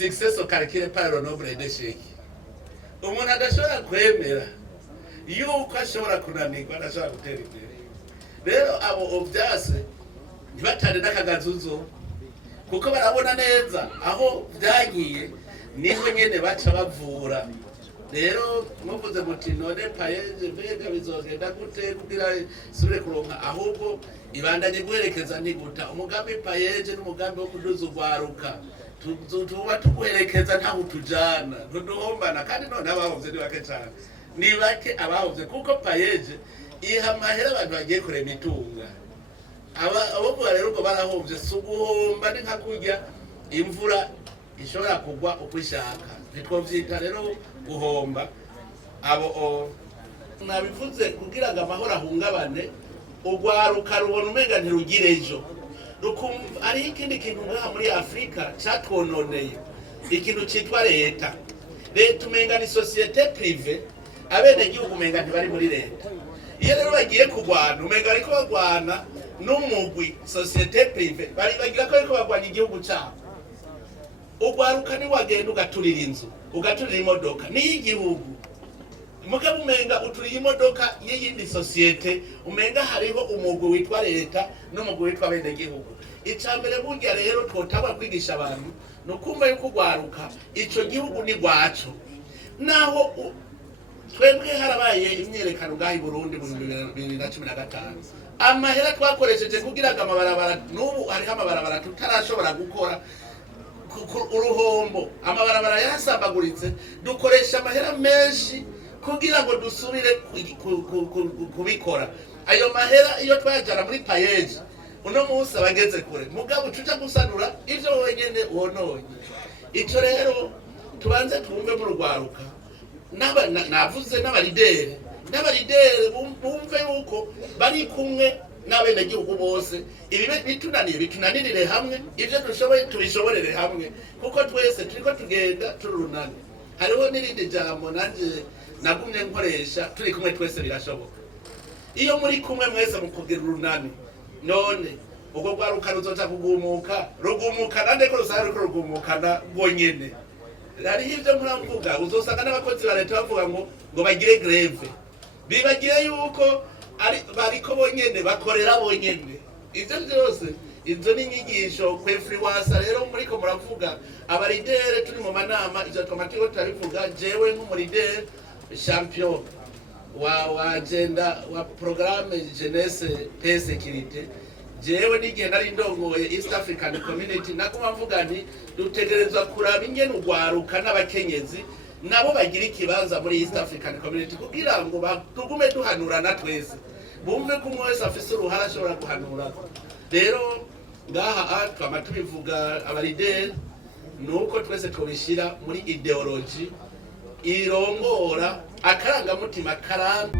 success au calcule par le nombre d'échecs. Umuntu adashobora kwemera yuko ashobora kunanirwa adashobora gutera imbere. Rero abo ovyase ntibatane n'akagazuzo kuko barabona neza aho byagiye niho nyene baca bavura. Rero muvuze muti none payeje mbega bizogenda gute kugira subire kuronka ahubwo ibandanye guherekeza ntiguta umugambi payeje n'umugambi wo kuduza ugwaruka tuba tuguherekeza ntaho tujana ntuduhombana kandi none abahovye ni bake cyane ni bake abahovye kuko payeje iha mahera abantu bagiye kurema itunga abo rero uko barahovye suguhomba ni nka kurya imvura ishobora kugwa uko ishaka nitwovyita rero guhomba abo nabivuze kugira ngo amahoro ahungabane ugwaruka rubona umenga ntirugire ejo rukumva ari ikindi kintu ngaha muri Afrika cyatwononeye ikintu cyitwa leta umenga ni societe prive abene gihugu umenga ntibari muri leta iyo rero bagiye kugwana umenga ariko bagwana n'umugwi societe prive bari bagira ko ariko bagwanya igihugu cyabo ugwaruka ni wagenda ugaturira inzu ugaturira imodoka ni y'igihugu mugabo umenga uturiye imodoka y'iyindi societe umenga hariho umugwi witwa leta n'umugwi witwa bene gihugu icambere burya rero twotaba kwigisha abantu nukumva yuko ugwaruka ico gihugu ni gwacu naho twebwe harabaye imyerekano ngahi Burundi mu 2015 amahera twakoresheje kugira ngo amabarabara n'ubu hariho amabarabara tutarashobora gukora uruhombo amabarabara yasambaguritse dukoresha amahera menshi kugira ngo dusubire kubikora ayo mahera iyo twajana muri payeje uno munsi abageze kure mugabo ucuja gusanura ivyo wenyene wononye ico rero tubanze twumve mu rwaruka navuze n'abaridere bumve yuko bari kumwe n'abene gihugu bose ibibe bitunanirire hamwe ivyo dushoboye tubishoborere hamwe kuko twese turiko tugenda turunana hariho n'irindi jambo nanje nagumye nkoresha turi kumwe twese birashoboka iyo muri kumwe mwese mukugira urunani none ubwo rwaruka ruzoca rugumuka nande ko rusahari ko rugumukana bonyene hariho ivyo muravuga uzosanga n'abakozi ba leta bavuga ngo bagire greve bibagiye yuko bariko bonyene bakorera bonyene ivyo byose izo ni inyigisho kwefriwasa rero muriko muravuga abaridere turi mu manama ivyo tomatiko tarivuga jewe nk'umuridere champion wa agenda wa programme jeunesse et sécurité jewe n'igihe nari ndongoye East African Community nakuma mvuga nti dutegerezwa kuraba ingene ugwaruka n'abakenyezi nabo bagira ikibanza muri East African Community kugira ngo tugume duhanurana twese bumve ko umwe wese afise uruhara ashobora guhanura rero ngaha twama tubivuga abaridere nuko twese twobishira muri ideology irongora akarangamutima karamba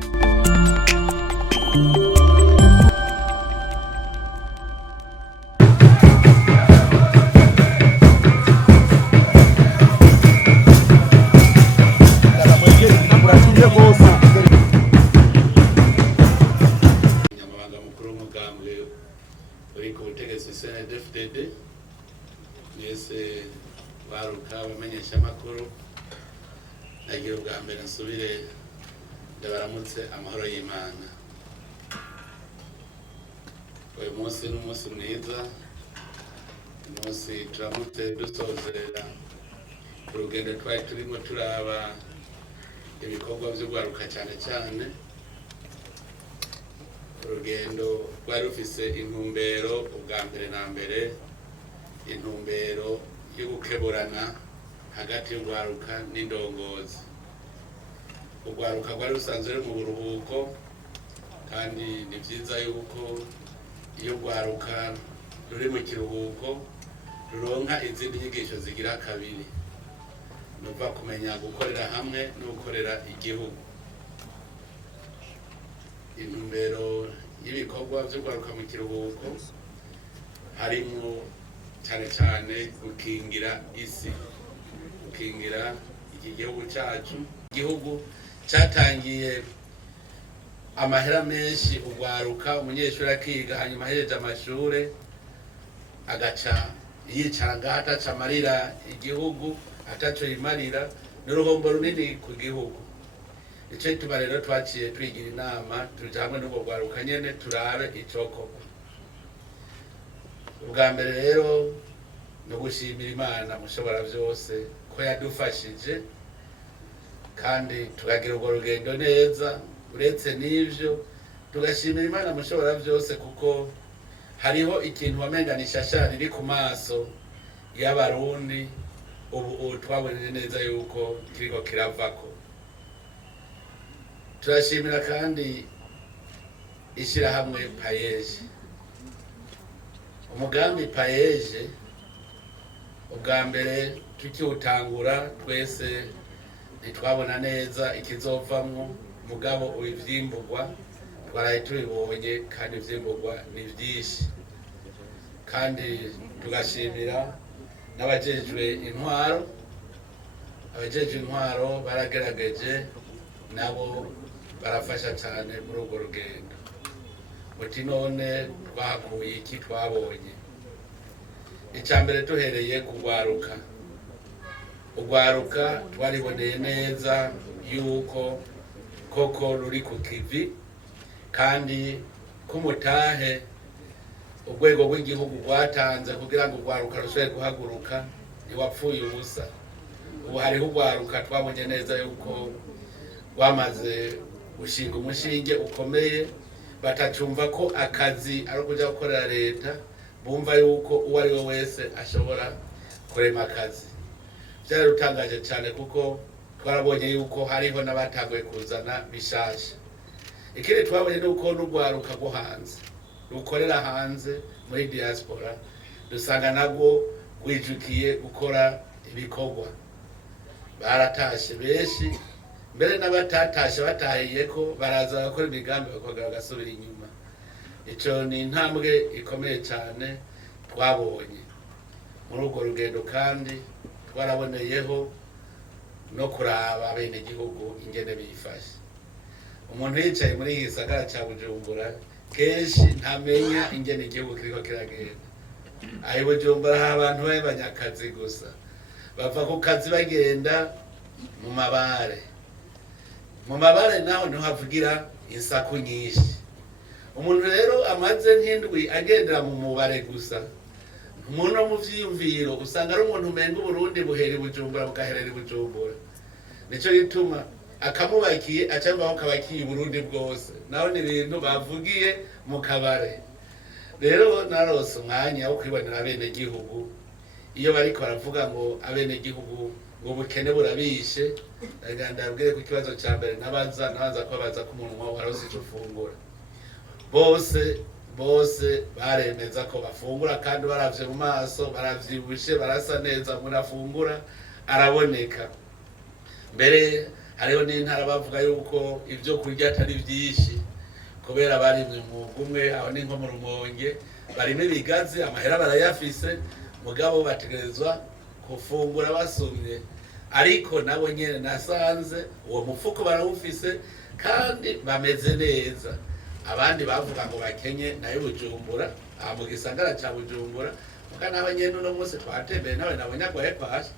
Amabanga mukuru w'umugambwe uri ku butegetsi CNDD-FDD yese baruka bamenyesha amakuru nagira ubwa mbere nsubire ndabaramutse amahoro y'Imana uyu munsi n'umunsi mwiza umunsi turamutse dusozera urugendo twari turimo turaba ibikorwa by'ugwaruka cyane cyane urugendo rwari rufise intumbero ubwa mbere na mbere intumbero yo gukeburana hagati y'ugwaruka n'indongozi ugwaruka rwari rusanzwe ruri mu buruhuko kandi ni byiza yuko iyo ugwaruka ruri mu kiruhuko ruronka izindi nyigisho zigira kabiri nuva kumenya gukorera hamwe no gukorera igihugu intumbero y'ibikorwa by'ugwaruka mu kiruhuko harimo cyane cyane gukingira isi gukingira iki gihugu cyacu igihugu cyatangiye amahera menshi ugwaruka umunyeshuri akiga hanyuma ahereje amashure agaca yicara ngaho ataca amarira igihugu ataco yimarira n'uruhombo runini ku gihugu. Ico gituma rero twaciye twigira inama tuja hamwe n'ubwo rwaruka nyene turabe icokorwa. Ubwa mbere rero no gushimira Imana mushobora vyose ko yadufashije kandi tukagira urwo rugendo neza. Uretse n'ivyo tugashimira Imana mushobora vyose kuko hariho ikintu wamenganisha shari riri ku maso y'abarundi ubu twabonye neza yuko kiriko kiravako. Turashimira kandi ishirahamwe payeje. Umugambi payeje ubwa mbere tukiwutangura twese ntitwabona neza ikizovamwo, mugabo ubivyimburwa twaraye tubibonye kandi ivyimburwa ni vyinshi. Kandi tugashimira n'abajejwe intwaro. Abajejwe intwaro baragerageje nabo barafasha cyane muri urwo rugendo. Muti none twahakuye iki twabonye? Icambere tuhereye kugwaruka. Ugwaruka twariboneye neza yuko koko ruri ku kivi kandi kumutahe urwego rw'igihugu rwatanze kugira ngo ugwaruka rushobore guhaguruka ntiwapfuye ubusa. Ubu hariho ugwaruka twabonye neza yuko wamaze gushinga umushinge ukomeye, batacumva ko akazi ari ukuja gukorera leta, bumva yuko uwo ari we wese ashobora kurema akazi. Vyararutangaje cyane kuko twarabonye yuko hariho n'abatanguye kuzana bishasha. Ikindi twabonye nuko n'urwaruka rwo hanze rukorera hanze muri diaspora dusanga nabwo rwijukiye gukora ibikorwa. Baratashe benshi, mbere n'abatatashe batahiye ko baraza gukora imigambi bakongera bagasubira inyuma. Ico ni intambwe ikomeye cyane twabonye muri urwo rugendo. Kandi twaraboneyeho no kuraba abenegihugu ingene bifashe. Umuntu yicaye muri iki gisagara ca Bujumbura kenshi ntamenya ingene igihugu kiriko kiragenda. Aho Bujumbura hari abantu b'abanyakazi gusa, bava ku kazi bagenda mu mabare. Mu mabare naho niho havugira insaku nyinshi. Umuntu rero amaze nk'indwi agendera mu mubare gusa, umuntu mu vyiyumviro usanga ari umuntu umenga Uburundi buhera i Bujumbura bugaherera i Bujumbura. Nico gituma akamubakiye acambaho kabakiye Burundi bwose, naho ni ibintu bavugiye mu kabare. Rero narose umwanya wo kwibonera abenegihugu iyo bariko baravuga ngo abenegihugu ngo bukene burabishe. Ndabwire ku kibazo ca mbere nabanza kubabaza ko umuntu warose ico ufungura. Bose baremeza ko bafungura kandi baravye mu maso, baravyibushe, barasa neza, umuntu afungura araboneka. Mbere hariho n'intara bavuga yuko ivyo kurya atari vyinshi kubera barimwe mu gumwe, aho ni nko mu Rumonge barime ibigazi, amahera barayafise, mugabo bategerezwa kufungura basumye. Ariko nabo nyene nasanze uwo mufuko barawufise kandi bameze neza. Abandi bavuga ngo bakenye nayo Bujumbura, aha mu gisagara ca Bujumbura, muga naho nyene uno munsi twatembeye nawe nabonye agwaye kwasha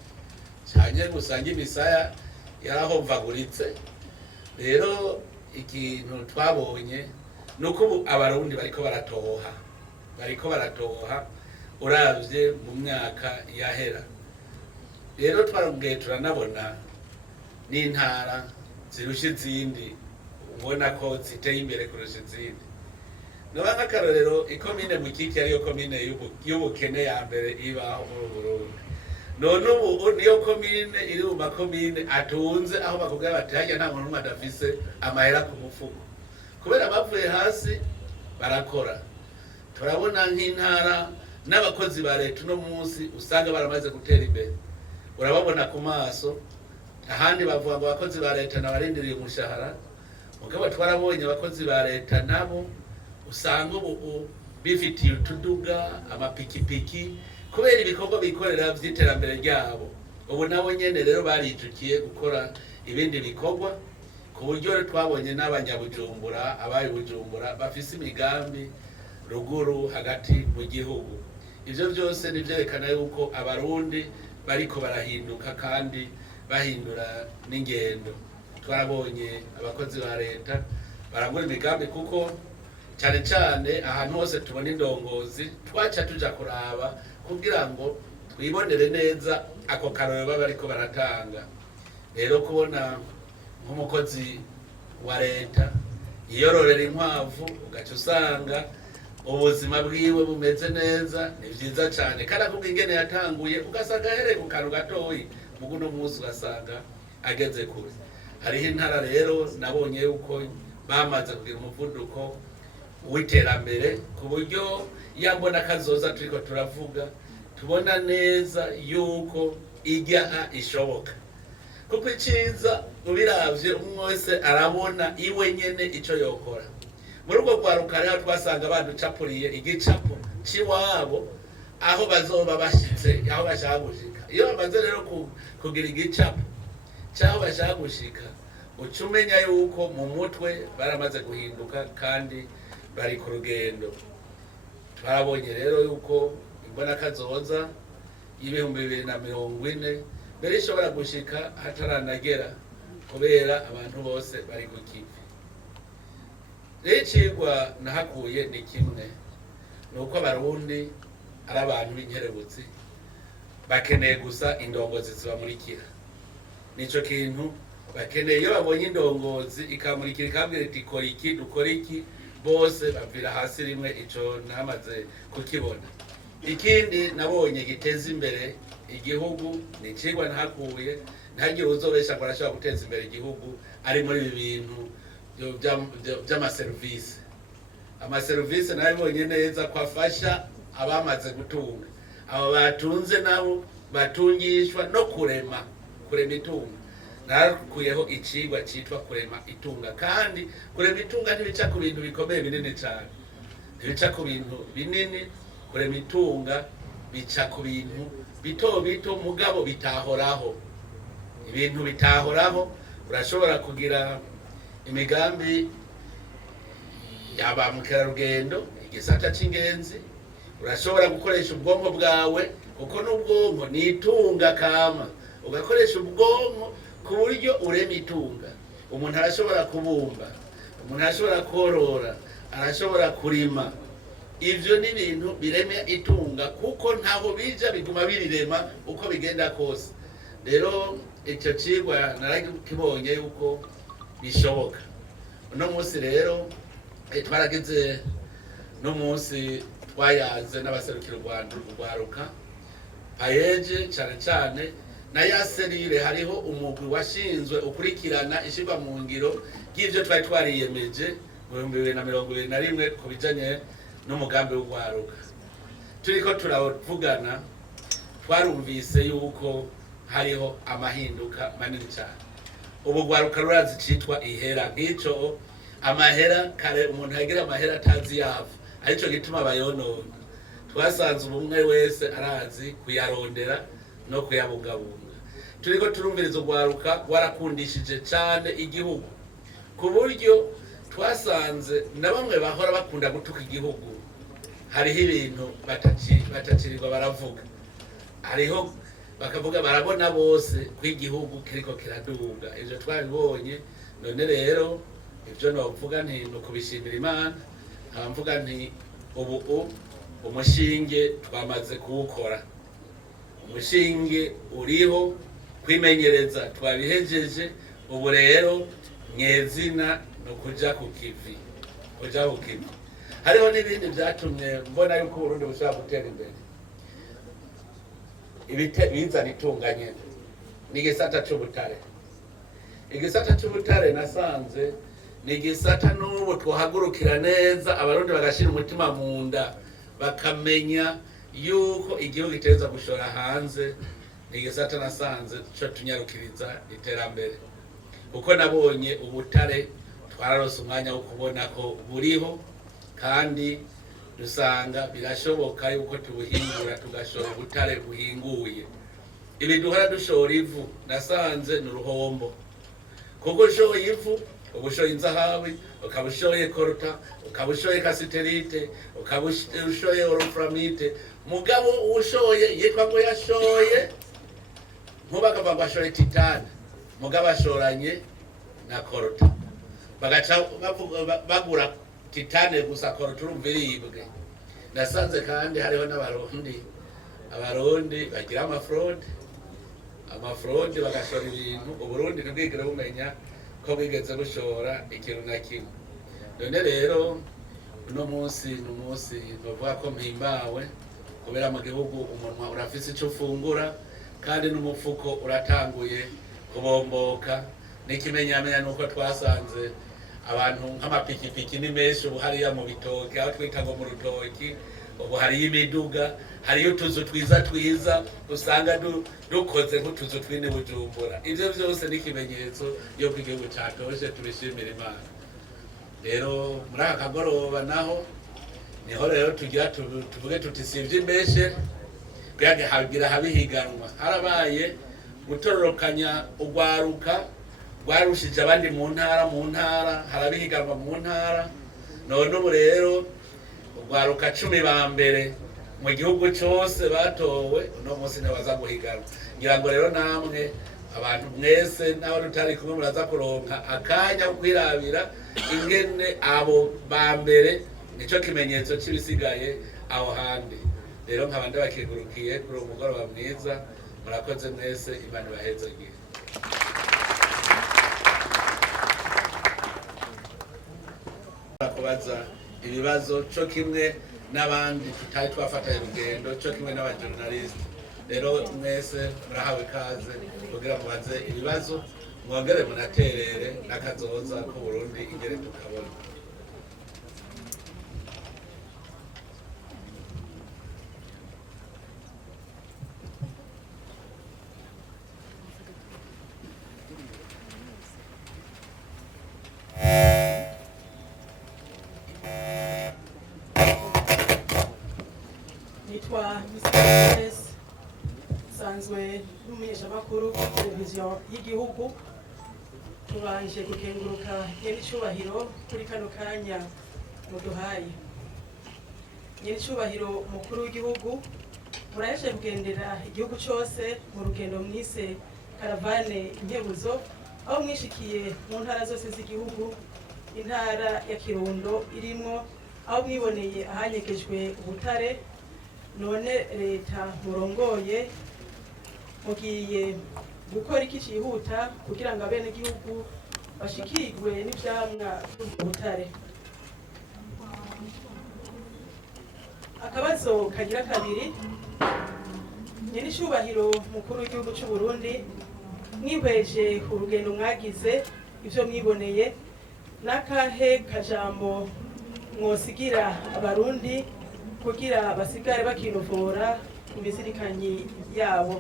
cyane gusanga imisaya yarahomvaguritse. Rero ikintu twabonye nuko ubu abarundi bariko baratoha uravye mu myaka yahera. Rero twarongeye turanabona n'intara zirusha izindi, ubona ko ziteye imbere kurusha izindi. Noba nk'akarorero ikomine Mukiki ariyo komine y'ubukene ya mbere ibaho mu Burundi. None ubu niyo komine iri mu makomine atunze, aho bakubwira bati harya nta muntu n'umwe adafise amahera ku mufuko, kubera bavuye hasi barakora. Turabona nk'intara n'abakozi ba leta uno munsi usanga baramaze gutera imbere, urababona ku maso. Ahandi bavuga ngo abakozi ba leta nabarindiriye umushahara, mugabo twarabonye abakozi ba leta nabo usanga ubu bifitiye utuduga, amapikipiki, kubera ibikorwa bikorera vy'iterambere ryabo. Ubu nabo nyene rero barijukiye gukora ibindi bikorwa, ku buryo twabonye n'abanyabujumbura, abaye Bujumbura bafise imigambi ruguru hagati mu gihugu. ivyo byose nivyerekana yuko abarundi bariko barahinduka kandi bahindura n'ingendo. Twarabonye abakozi ba leta barangura imigambi kuko cyane cyane ahantu hose tubona indongozi twaca tuja kuraba kugira ngo twibonere neza ako karoro baba bariko baratanga. Rero kubona nk'umukozi wa leta yiyororera inkwavu ugaca usanga ubuzima bwiwe bumeze neza, ni vyiza cyane. Kandi akubwa ingene yatanguye ugasanga ahereye ku kantu gatoyi, mugu no munsi ugasanga ageze kure. Hariho intara rero nabonye yuko bamaze kugira umuvuduko w'iterambere ku buryo yambona kazoza turiko turavuga tubona neza yuko ijya ishoboka. Kuko iciza ubiravye umwe wese arabona iwe nyene ico yokora. Muri urwo rwaruka rero twasanga baducapuriye igicapo ciwabo aho bazoba bashitse, aho bashaka gushika. Iyo bamaze rero kugira igicapo cyaho bashaka gushika, uca umenya yuko mu mutwe baramaze guhinduka kandi bari ku rugendo. Twarabonye rero yuko imbona kazoza y'2040 mbere ishobora gushika hataranagera kubera abantu bose bari ku kivi. Icigwa nahakuye ni kimwe, nuko abarundi ari abantu b'inkerebutsi bakeneye gusa indongozi zibamurikira. Nico kintu bakeneye. Iyo babonye indongozi ikamurikira ikabwira iti kora iki dukora iki, bose bavira hasi rimwe. Ico namaze kukibona. Ikindi nabonye giteza imbere igihugu ni icigwa nahakuye, ntagire uzobesha ngo arashobora guteza imbere igihugu ari muri ibi bintu by'amaserivisi. Amaserivisi nabibonye neza ko afasha abamaze gutunga, abo batunze nabo batungishwa no kurema itunga. Nakuyeho icigwa citwa kurema itunga, kandi kurema itunga ntibica ku bintu bikomeye binini cyane, ntibica ku bintu binini. Kurema itunga bica ku bintu bito bito mugabo bitahoraho. Ibintu bitahoraho, urashobora kugira imigambi yaba mukerarugendo, igisata c'ingenzi. Urashobora gukoresha ubwonko bwawe kuko n'ubwonko ni itunga kama, ugakoresha ubwonko ku buryo urema itunga. Umuntu arashobora kubumba, umuntu arashobora korora, arashobora kurima. Ivyo ni ibintu bireme itunga kuko ntaho bija biguma birirema uko bigenda kose. Rero icyo cigwa narakibonye yuko bishoboka. Uno munsi rero twaragize no munsi twayaze n'abaserukira Rwanda urwaruka payeje cyane cyane na yaserire. Hariho umugwi washinzwe ukurikirana ishirwa mu ngiro y'ivyo twari twariyemeje mu 2021 ku bijanye n'umugambi w'urwaruka. Turiko turavugana twarumvise yuko hariho amahinduka manini cyane. Ubu rwaruka rurazi citwa ihera. Nk'ico amahera kare umuntu yagira amahera atazi yava, arico gituma bayonona. Twasanze umwe wese arazi kuyarondera no kuyabungabunga. Turiko turumviriza urwaruka warakundishije cyane igihugu ku buryo twasanze na bamwe bahora bakunda gutuka igihugu hariho ibintu batacirirwa baravuga. Hariho bakavuga barabona bose ko igihugu kiriko kiraduga. Ivyo twabibonye. None rero ivyo novuga nti no kubishimira Imana, nkamvuga nti ubu umushinge twamaze kuwukora. Umushinge uriho, kwimenyereza twabihejeje. Ubu rero nyezina no kuja ku kivi. Hariho n'ibindi vyatumye mbona yuko Burundi bushobora gutera imbere. Bizana itunga nyene ni igisata c'ubutare. Igisata c'ubutare nasanze ni igisata n'ubu twohagurukira neza, abarundi bagashira umutima mu nda bakamenya yuko igihugu giteza gushora hanze. Ni igisata nasanze co tunyarukiriza iterambere, kuko nabonye ubutare twararose umwanya wo kubona ko buriho, kandi dusanga birashoboka yuko tubuhingura tugashora ubutare buhinguye. Ibi duhora dushora ivu nasanze n'uruhombo, kuko ushoye ivu ubushoye inzahabu, ukabushoye korta, ukabushoye kasiterite, ukabushoye oroframite, mugabo ushoye yitwa ngo yashoye nk'ubakavuga ngo ashoye titane mugabo ashoranye na korota bagaca bagura titane gusa korota urumva iribwe. Nasanze kandi hariho n'abarundi bagira amafraude bagashora ibintu Uburundi ntibwigere bumenya ko bwigeze bushora ikintu na kimwe. None rero uno munsi novuga ko mpimbawe kubera mu gihugu umunwa urafise ico ufungura kandi n'umufuko uratanguye kubomboka. N'ikimenyamenya nuko twasanze abantu nk'amapikipiki ni menshi ubu hariya mu bitoki aho twita ngo mu rutoki. Ubu hariyo imiduga, hariyo utuzu twiza usanga dukoze nk'utuzu tw'ine Bujumbura. Ivyo vyose ni ikimenyetso yuko igihugu catoshe, tubishimira Imana. Rero muri aka kagoroba naho niho rero tugira tuvuge tuti sivye imbeshe bwage hagira habihiganwa. Harabaye gutororokanya ugwaruka rwarushije abandi mu ntara harabihiganwa mu ntara. None ubu rero ugwaruka 10 ba mbere mu gihugu cyose batowe uno munsi nabaza guhiganwa. Ngira ngo rero namwe abantu mwese naho tutari kumwe muraza kuronka akanya kwirabira ingene abo ba mbere nico kimenyetso cy'ibisigaye aho handi. Rero nkabande bakengurukiye kuri umugoroba mwiza, murakoze mwese, Imana ibaheze igihe. Kubaza ibibazo cyo kimwe n'abandi tutari twafatanye urugendo cyo kimwe n'abajournaliste. Rero mwese murahawe ikaze kugira mubaze ibibazo, mwongere munaterere n'akazoza ku Burundi ingere tukabona. Sanzwe n'umumenyeshamakuru kuri televiziyo y'igihugu. Tubanje gukenguruka nyir'icyubahiro kuri kano kanya muduhaye. Nyir'icyubahiro umukuru w'igihugu muraje kugendera igihugu cyose mu rugendo mwise karavane inkebuzo, aho mwishikiye mu ntara zose z'igihugu. Intara ya Kirundo irimo aho mwiboneye ahanyekejwe ubutare. None leta murongoye mugiye gukora iki cyihuta kugira ngo abene gihugu bashikirwe n'ivyamwa by'ubutare. Akabazo kagira kabiri, nyir'icyubahiro mukuru w'igihugu cy'u Burundi, mwihweje urugendo mwagize ivyo mwiboneye, nakahe kajambo mwosigira abarundi kugira basigare bakinovora ku mizirikanyi yabo?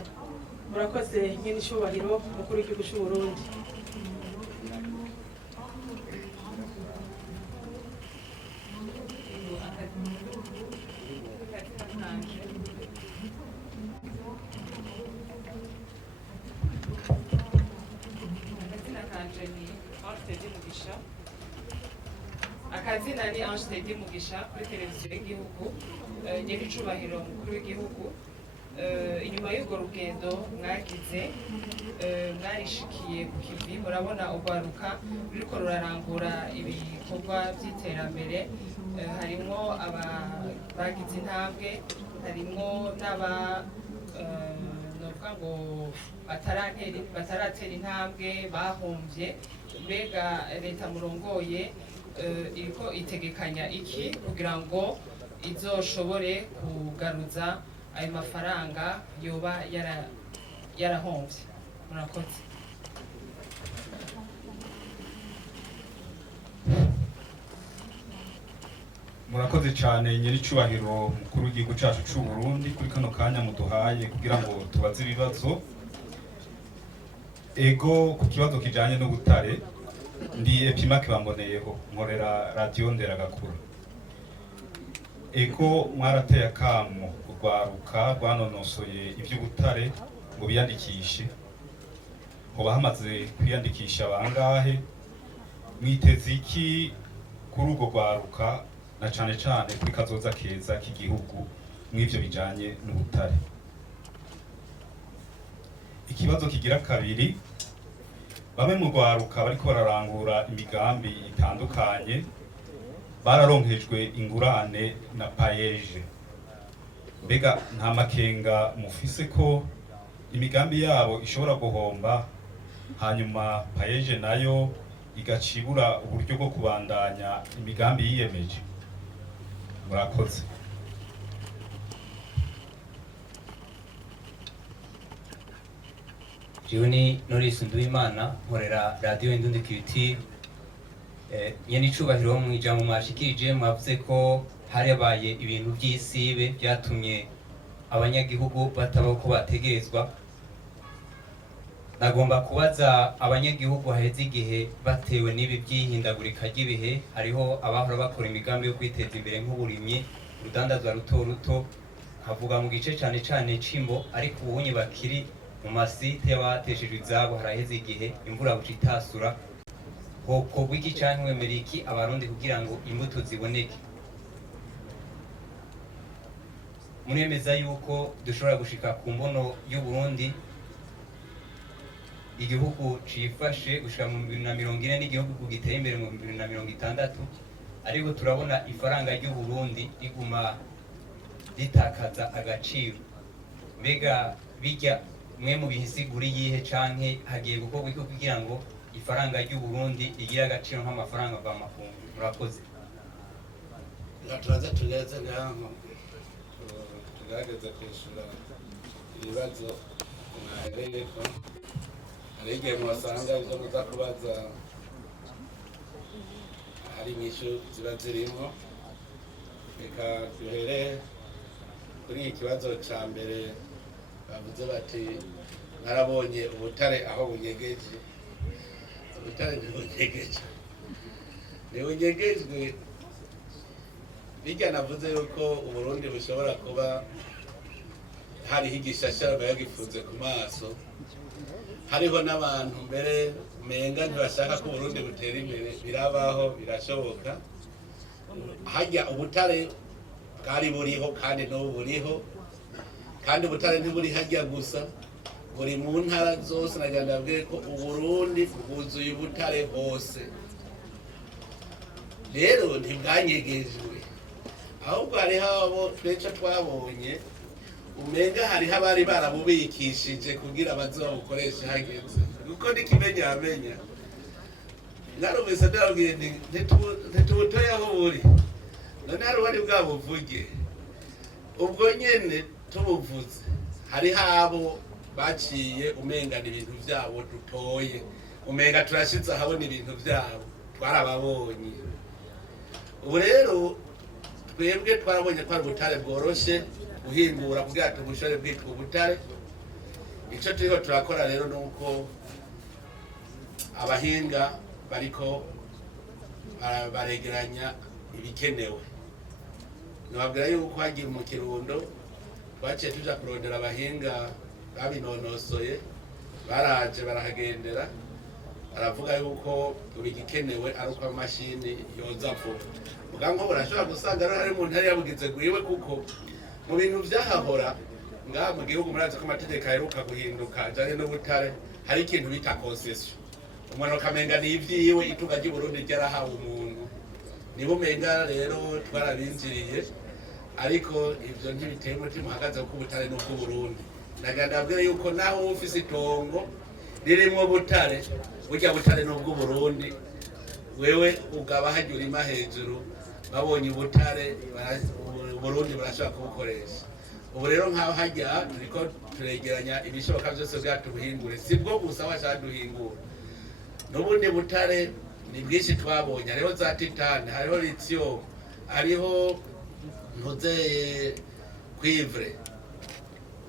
Murakoze nyir'icyubahiro mukuru w'igihugu cy'u Burundi. Akazina ni Ange Mugisha kuri televiziyo y'igihugu. Nyir'icyubahiro mukuru w'igihugu, inyuma y'urwo rugendo mwagize mwarishikiye ku kivi, murabona urwaruka ruriko rurarangura ibikorwa by'iterambere. Harimo bagize intambwe, harimo novuga ngo bataratera intambwe bahomvye. Mbega leta murongoye iriko itegekanya iki kugira ngo izoshobore kugaruza ayo mafaranga yoba yarahomvye? Murakoze. Murakoze cyane nyir'icyubahiro mukuru w'igihugu cyacu cy'u Burundi kuri kano kanya muduhaye kugira ngo tubaze ibibazo. Ego ku kibazo kijanye n'ubutare, ndi Epimake Bamboneyeho, nkorera radio Nderagakura. Ego mwarateye akamo urwaruka rwanonosoye iby'ubutare ngo biyandikishe, hoba hamaze kwiyandikisha bangahe? Mwiteze iki kuri urwo rwaruka na cane cane kuri kazoza keza k'igihugu mw'ivyo bijanye n'ubutare. Ikibazo kigira kabiri, bamwe mu rwaruka bariko bararangura imigambi itandukanye bararonkejwe ingurane na payeje. Mbega nta makenga mufise ko imigambi yabo ishobora guhomba hanyuma payeje nayo igacibura uburyo bwo kubandanya imigambi yiyemeje? Murakoze. Juni Norris Nduwimana nkorera radio Indundi Culture. Nyene icubahiro mu ijambo mwashikirije mwavuze ko harebaye ibintu by'isibe byatumye abanyagihugu bataba ko bategerezwa. Nagomba kubaza abanyagihugu haheze igihe batewe n'ibi by'ihindagurika ry'ibihe, hariho abahora bakora imigambi yo kwiteza imbere nk'uburimyi, urudandazwa ruto ruto, havuga mu gice cane cane cimbo, ariko ubunye bakiri mu masite y'abateshejwe izabo. Haraheze igihe imvura buca itasura, hokorwa iki canke wemera iki abarundi kugira ngo imbuto ziboneke? Muremeza yuko dushobora gushika ku mbono y'Uburundi igihugu cifashe gushika mu 2040 n'igihugu giteye imbere mu 2060, ariko turabona ifaranga ry'Uburundi riguma ritakaza agaciro. Mbega bijya mwe mu bihisiguri yihe canke hagiye gukorwa iki kugira ngo ifaranga ry'Uburundi rigira agaciro nk'amafaranga ava makungu? Murakoze. Turaza tugeze ngaho tugerageza kwishura ibibazo mwahereyeko. Hari igihe mwasanga ivyo muza kubaza hari inyishu ziba zirimo. Reka duhere kuri ikibazo ca mbere, bavuze bati narabonye ubutare aho bunyegeje. Ubutare ntibunyegeje, ntibunyegejwe. Bijya navuze yuko Uburundi bushobora kuba hariho igishashara bayagifunze ku maso, hariho n'abantu mbere menga ntibashaka ko Uburundi butera imbere. Birabaho, birashoboka. Hajya ubutare bwari buriho kandi n'ubu buriho, kandi ubutare ntiburi hajya gusa, buri mu ntara zose. Nagira ndabwire ko Uburundi bwuzuye ubutare hose. Rero ntibwanyegejwe, ahubwo hariho abo tweca twabonye umenga hariho abari barabubikishije kugira bazobukoreshe hageze, kuko n'ikimenyamenya narumvise ndababwiye ntitubutoye aho buri, none hari uwari bwabuvuge. Ubwo nyene tubuvuze hariho abo baciye umengana ibintu vyabo dutoye, umenga turashize ahabona ibintu vyabo twarababonye. Ubu rero twebwe twarabonye ko ari ubutare bworoshe guhingura kugira tubushore bwitwa ubutare. Ico turiko turakora rero nuko abahinga bariko baregeranya ibikenewe. Nababwira yuko hagiye mu Kirundo twaciye tuja kurondera abahinga babinonosoye, baraje barahagendera, aravuga yuko ubigikenewe ari uko amashini yoza vuba. Mugango burashobora gusanga rero hari umuntu yari yabugize gwiwe, kuko mu bintu vyahahora ngaha mu gihugu murazi ko amategeko aheruka guhinduka ajanye n'ubutare. Hari ikintu bita concession, umuntu akamenga ni ivyiwe, itunga ry'Uburundi ryarahawe umuntu. Nibo menga rero twarabinjiriye, ariko ivyo ntibiteye umutima uhagaze kuko ubutare ni ubw'Uburundi. Nagira ndabwire yuko naho ufise itongo ririmwo ubutare, burya butare ni ubw'Uburundi. Wewe ugaba hajya urima hejuru, babonye ubutare Uburundi burashobora kubukoresha. Ubu rero nk'aho hajya turiko turegeranya ibishoboka byose byatubuhingure, sibwo gusa washaka duhingura n'ubundi butare ni bwinshi twabonye. Hariho za titane, hariho lithium, hariho ntuze cuivre.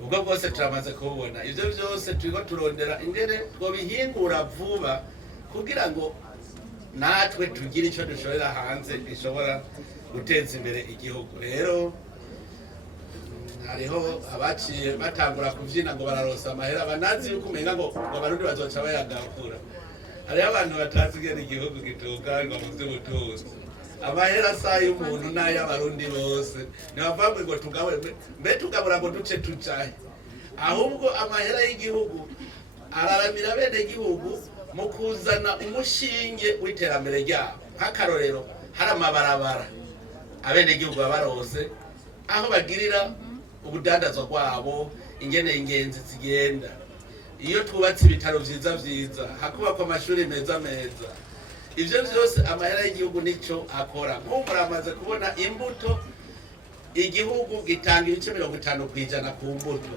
Ubwo bwose turamaze kububona. Ivyo byose turiko turondera ingene twobihingura vuba kugira ngo natwe tugire ico dushorera hanze gishobora guteza imbere igihugu. Rero hariho abaciye batangura kuvyina ngo bararosa amahera, banazi yuko umenga ngo abarundi bazoca bayagakura. Hariho abantu batazi ingene igihugu gitunganywa mu vy'ubutunzi. amahera saa y'umuntu n'ay'abarundi bose ntibavanga ngo tugabure mbe tugabura ngo duce tucahe ahubwo amahera y'igihugu araramira bene igihugu mu kuzana umushinge w'iterambere ryabo nk'akarorero hari amabarabara abene igihugu babarose aho bagirira ubudandazwa bwabo ingene ingenzi zigenda iyo twubatse ibitaro vyiza vyiza hakubakwa amashuri meza meza ivyo vyose amahera y'igihugu nico akora nk'ubu muramaze kubona imbuto igihugu gitanga ibice 50% ku mbuto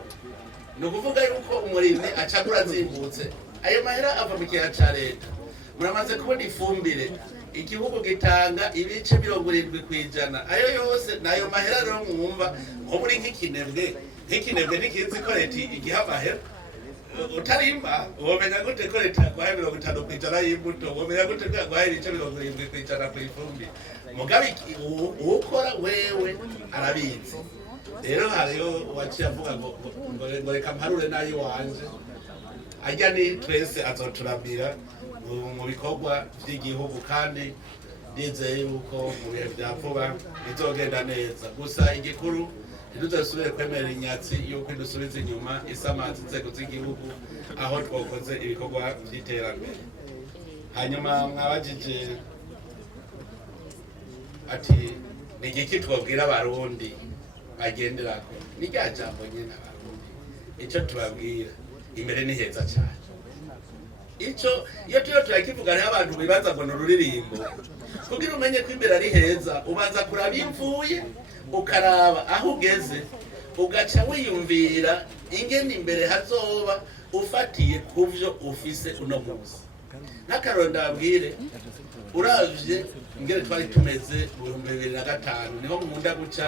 ni ukuvuga yuko umurimyi acagura azimbutse ayo mahera ava mu kigega ca leta muramaze kubona ifumbire igihugu gitanga ibice 70% ayo yose nayo mahera rero mwumva nko muri nk'ikinebwe ntikizi ko leta igiha amahera utarimba womenya gute ko leta yaguhaye 50% y'imbuto womenya gute ko yaguhaye ibice 70% ku ifumbire mugabe ukora wewe arabizi rero hariyo waciye avuga ngo reka mparure nayo wanje ajya ni twese azoturabira mu bikorwa by'igihugu kandi nizeye yuko mu bihe bya vuba bizogenda neza gusa igikuru ntidusubire kwemera inyatsi yuko idusubiza inyuma isamaza inzego z'igihugu aho twakoze ibikorwa by'iterambere hanyuma mwabajije ati ni igiki twabwira abarundi bagenderako ni rya jambo nyine abarundi icyo tubabwira imbere ni heza cyane icyo iyo turakivuga hariho abantu bibaza ngo ni ururirimbo kugira umenye ko imbere ari heza ubanza kuraba imvuye ukaraba aho ugeze ugaca wiyumvira ingene imbere hazoba ufatiye ku byo ufise uno munsi n'akaroro ndabwire uravye ingene twari tumeze mu 2005 niho nkunda guca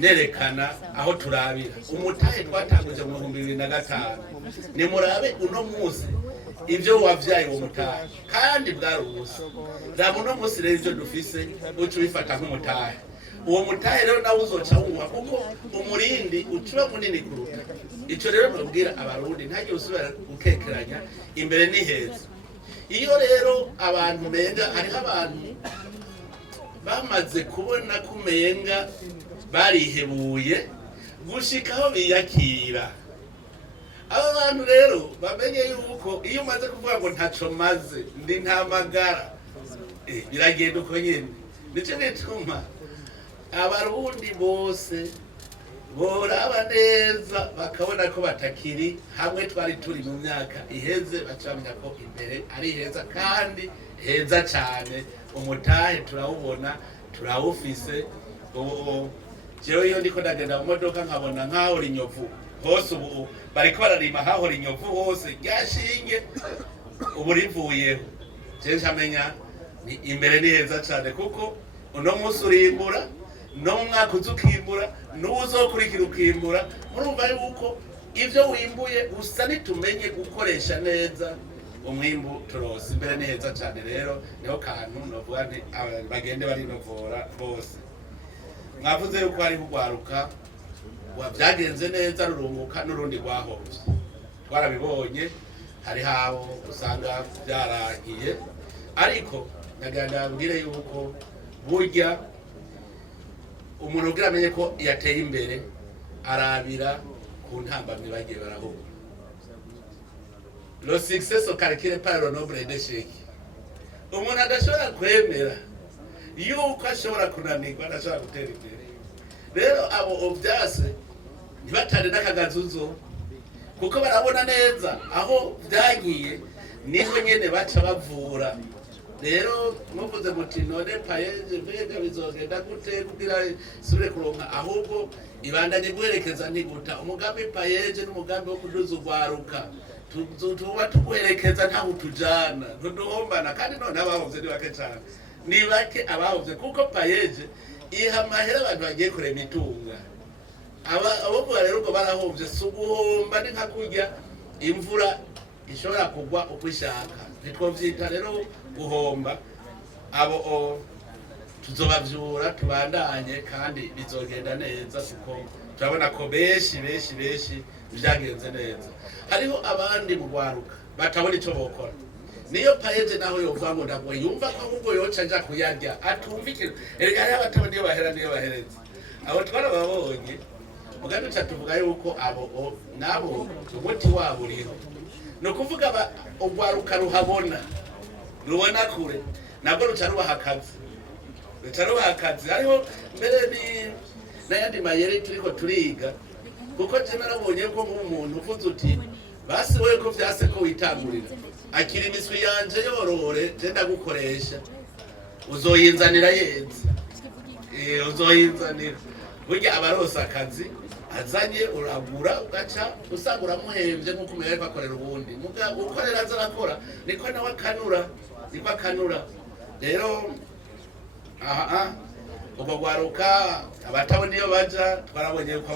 nerekana aho turabira umutahe twatanguje mu 2005 ni murabe uno munsi ibyo wavyaye uwo mutahe kandi bwari ubusa raba uno munsi rero ibyo dufise uca ubifata nk'umutahe uwo mutahe rero nawe uzoca wuha kuko umurindi ucuba munini kuruta ico rero nabwira abarundi ntagiye usubira gukekeranya imbere ni heza iyo rero abantu menga hariho abantu bamaze kubona ko umenga barihebuye gushika aho biyakira aba bantu rero bamenye yuko iyo umaze kuvuga ngo ntaco maze ndi nta magara biragenda uko nyene nico gituma abarundi bose boraba neza bakabona ko batakiri hamwe twari turi mu myaka iheze bacamenya ko imbere ari heza kandi heza cyane umutahe turawubona turawufise jewe iyo ndiko ndagenda mu modoka nkabona nk'ahora inyovu hose ubu bariko bararima hahora inyovu hose ryashinge ubu rivuyeho jewe ncamenya imbere ni heza cyane kuko uno munsi urimbura no mu mwaka uza ukimbura n'uwuzokurikira ukimbura murumva yuko ivyo wimbuye usa nitumenye gukoresha neza umwimbu turose imbere ni heza cyane rero niho kantu novuga nti bagende barinovora bose mwavuze yuko hari kugwaruka byagenze neza rurunguka n'urundi rwahovye twarabibonye hari habo usanga byaragiye ariko naganda mbwire yuko burya umuntu ugira amenye ko yateye imbere arabira ku ntambamye bagiye barahura le succès au calcul par le nombre d'échecs umuntu adashobora kwemera yuko ashobora kunanirwa adashobora gutera imbere rero abo obyase ntibatane n'akagazuzo kuko barabona neza aho byagiye niho nyene baca bavura rero muvuze muti none payeje mbega bizogenda gute kugira sure kuronka ahubwo ibandanye guherekeza niguta umugambi payeje n'umugambi wo kuduza ugwaruka tuba tuguherekeza ntaho tujana ntuduhombana kandi none abahovye ni bake cyane ni bake abahovye kuko payeje iha amahera abantu bagiye kurema itunga abo rero ubwo barahovye si uguhomba ni nka kurya imvura ishobora kugwa uko ishaka ntitwovyita rero guhomba abo tuzobavyura tubandanye kandi bizogenda neza kuko turabona ko benshi byagenze neza hariho abandi mu rwaruka batabona ico bokora niyo payeje naho yovuga ngo ndagwa yumva ko ahubwo yoca aja kuyarya atumvikira erega hariho abatabo niyo bahera niyo bahereza abo twarababonye mugani uca tuvuga yuko abo nabo umuti wabo uriho ni ukuvuga urwaruka ruhabona rubona kure nabwo ruca rubaha akazi hariho mbere n'ayandi mayeri turiko turiga kuko je narabonye ko nk'umuntu uvuze uti basi wewe ko vyase ko witangurira akiri imiswi yanje yorore je ndagukoresha uzoyinzanira yenze uzoyinzanira burya abarosa akazi azanye uragura ugaca usanga uramuhembye nk'uko umenya ko akorera ubundi ukorera aza arakora niko nawe akanura rero ubwo gwaruka abatabona iyo baja twarabonye ko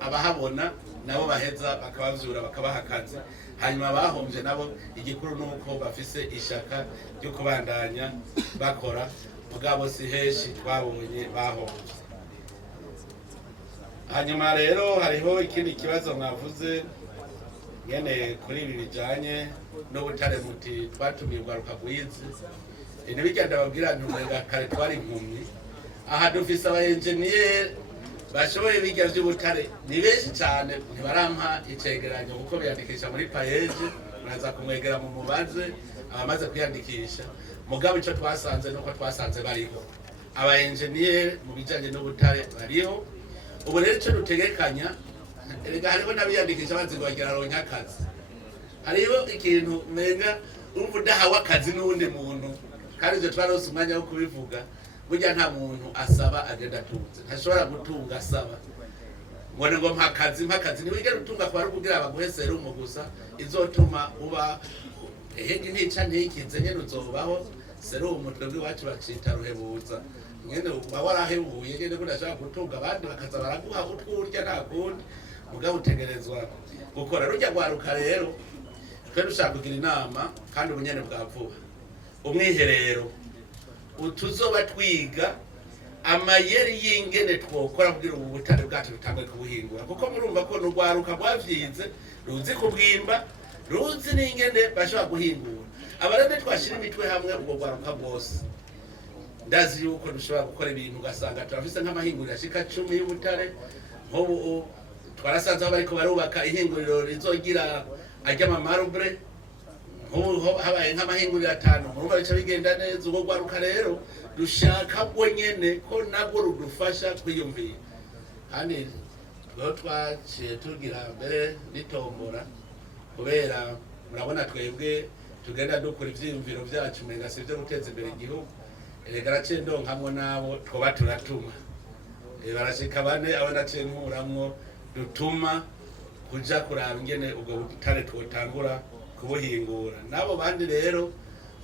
abahabona nabo baheza bakabavyura bakabaha akazi hanyuma bahombye nabo igikuru nuko bafise ishaka ryo kubandanya bakora mugabo si heshi twabonye bahombye. Hanyuma rero hariho ikindi kibazo mwavuze nyene kuri ibi bijanye n'ubutare muti twatumiye urwaruka rwize n'ibijya ndababwira ntumega kare twari impumyi aha dufise aba engineer bashoboye biga vy'ubutare ni benshi cyane ntibarampa icegeranyo kuko biyandikisha muri payeje muraza kumwegera mu mubaze abamaze kwiyandikisha mugabo ico twasanze nuko twasanze bariho aba engineer mu bijanye n'ubutare bariho ubu rero ico dutegekanya erega hariho n'abiyandikisha bazi ngo bagira ronka akazi hariho ikintu menga urumva udahawe akazi n'uwundi muntu kandi ivyo twarose umwanya wo kubivuga burya nta muntu asaba agenda atunze ntashobora gutunga asaba ngo mpakazi ntiwigera utunga kwa rukugira abaguhe serumu gusa izotuma uba ehenge ntica ntikize nyene uzobaho serumu twebwe iwacu bacita ruhebuza nyene uba warahebuye nyene ko udashobora gutunga abandi bakaza baraguha utwurya nta kundi mugabo utegerezwa gukora rujya rwaruka rero twe dushaka kugira inama kandi ubunyene bwa vuba umwiherero utuzoba twiga amayeri y'ingene twokora kugira ubu butare bwacu butangwe kubuhingura kuko murumva ko n'urwaruka rwavyize ruzi kubwimba ruzi n'ingene bashobora guhingura abarende twashira imitwe hamwe ubwo rwaruka bwose ndazi yuko dushobora gukora ibintu ugasanga turafise nk'amahinguriro ashika 10 y'ubutare nk'ubu twarasanze aho bariko barubaka ihinguriro rizogira ajya amamarble habaye nk'amahinguriro 5 murumva bica bigenda neza ubwo rwaruka rero dushaka bwo nyene ko nabwo rudufasha kwiyumvira kandi rero twaciye tugira mbere nitombora kubera murabona twebwe tugenda dukora ivyiyumviro vyacu menga sivyo guteza imbere igihugu erega raciye ndonkamwo nabo twoba turatuma barashika bane abo naciye nkuramwo dutuma kuja kuraba ingene ubwo butare twotangura kubuhingura nabo bandi rero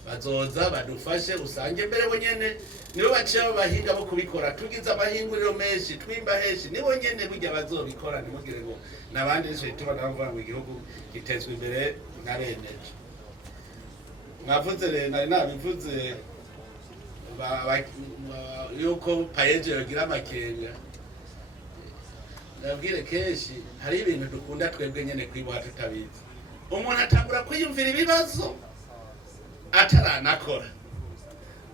bazoza badufashe usange mbere bo nyene nibo baciye bahinga bo kubikora tugize amahinguriro menshi twimba heshi nibo nyene burya bazobikora nimugire ngo nabandi nje tubona bavuga ngo igihugu gitezwe imbere na bene mwavuze rero nari nabivuze yuko payeje yogira amakenga nabwire keshi hari ibintu dukunda twebwe nyene kwibuha tutabizi umuntu atangura kwiyumvira ibibazo ataranakora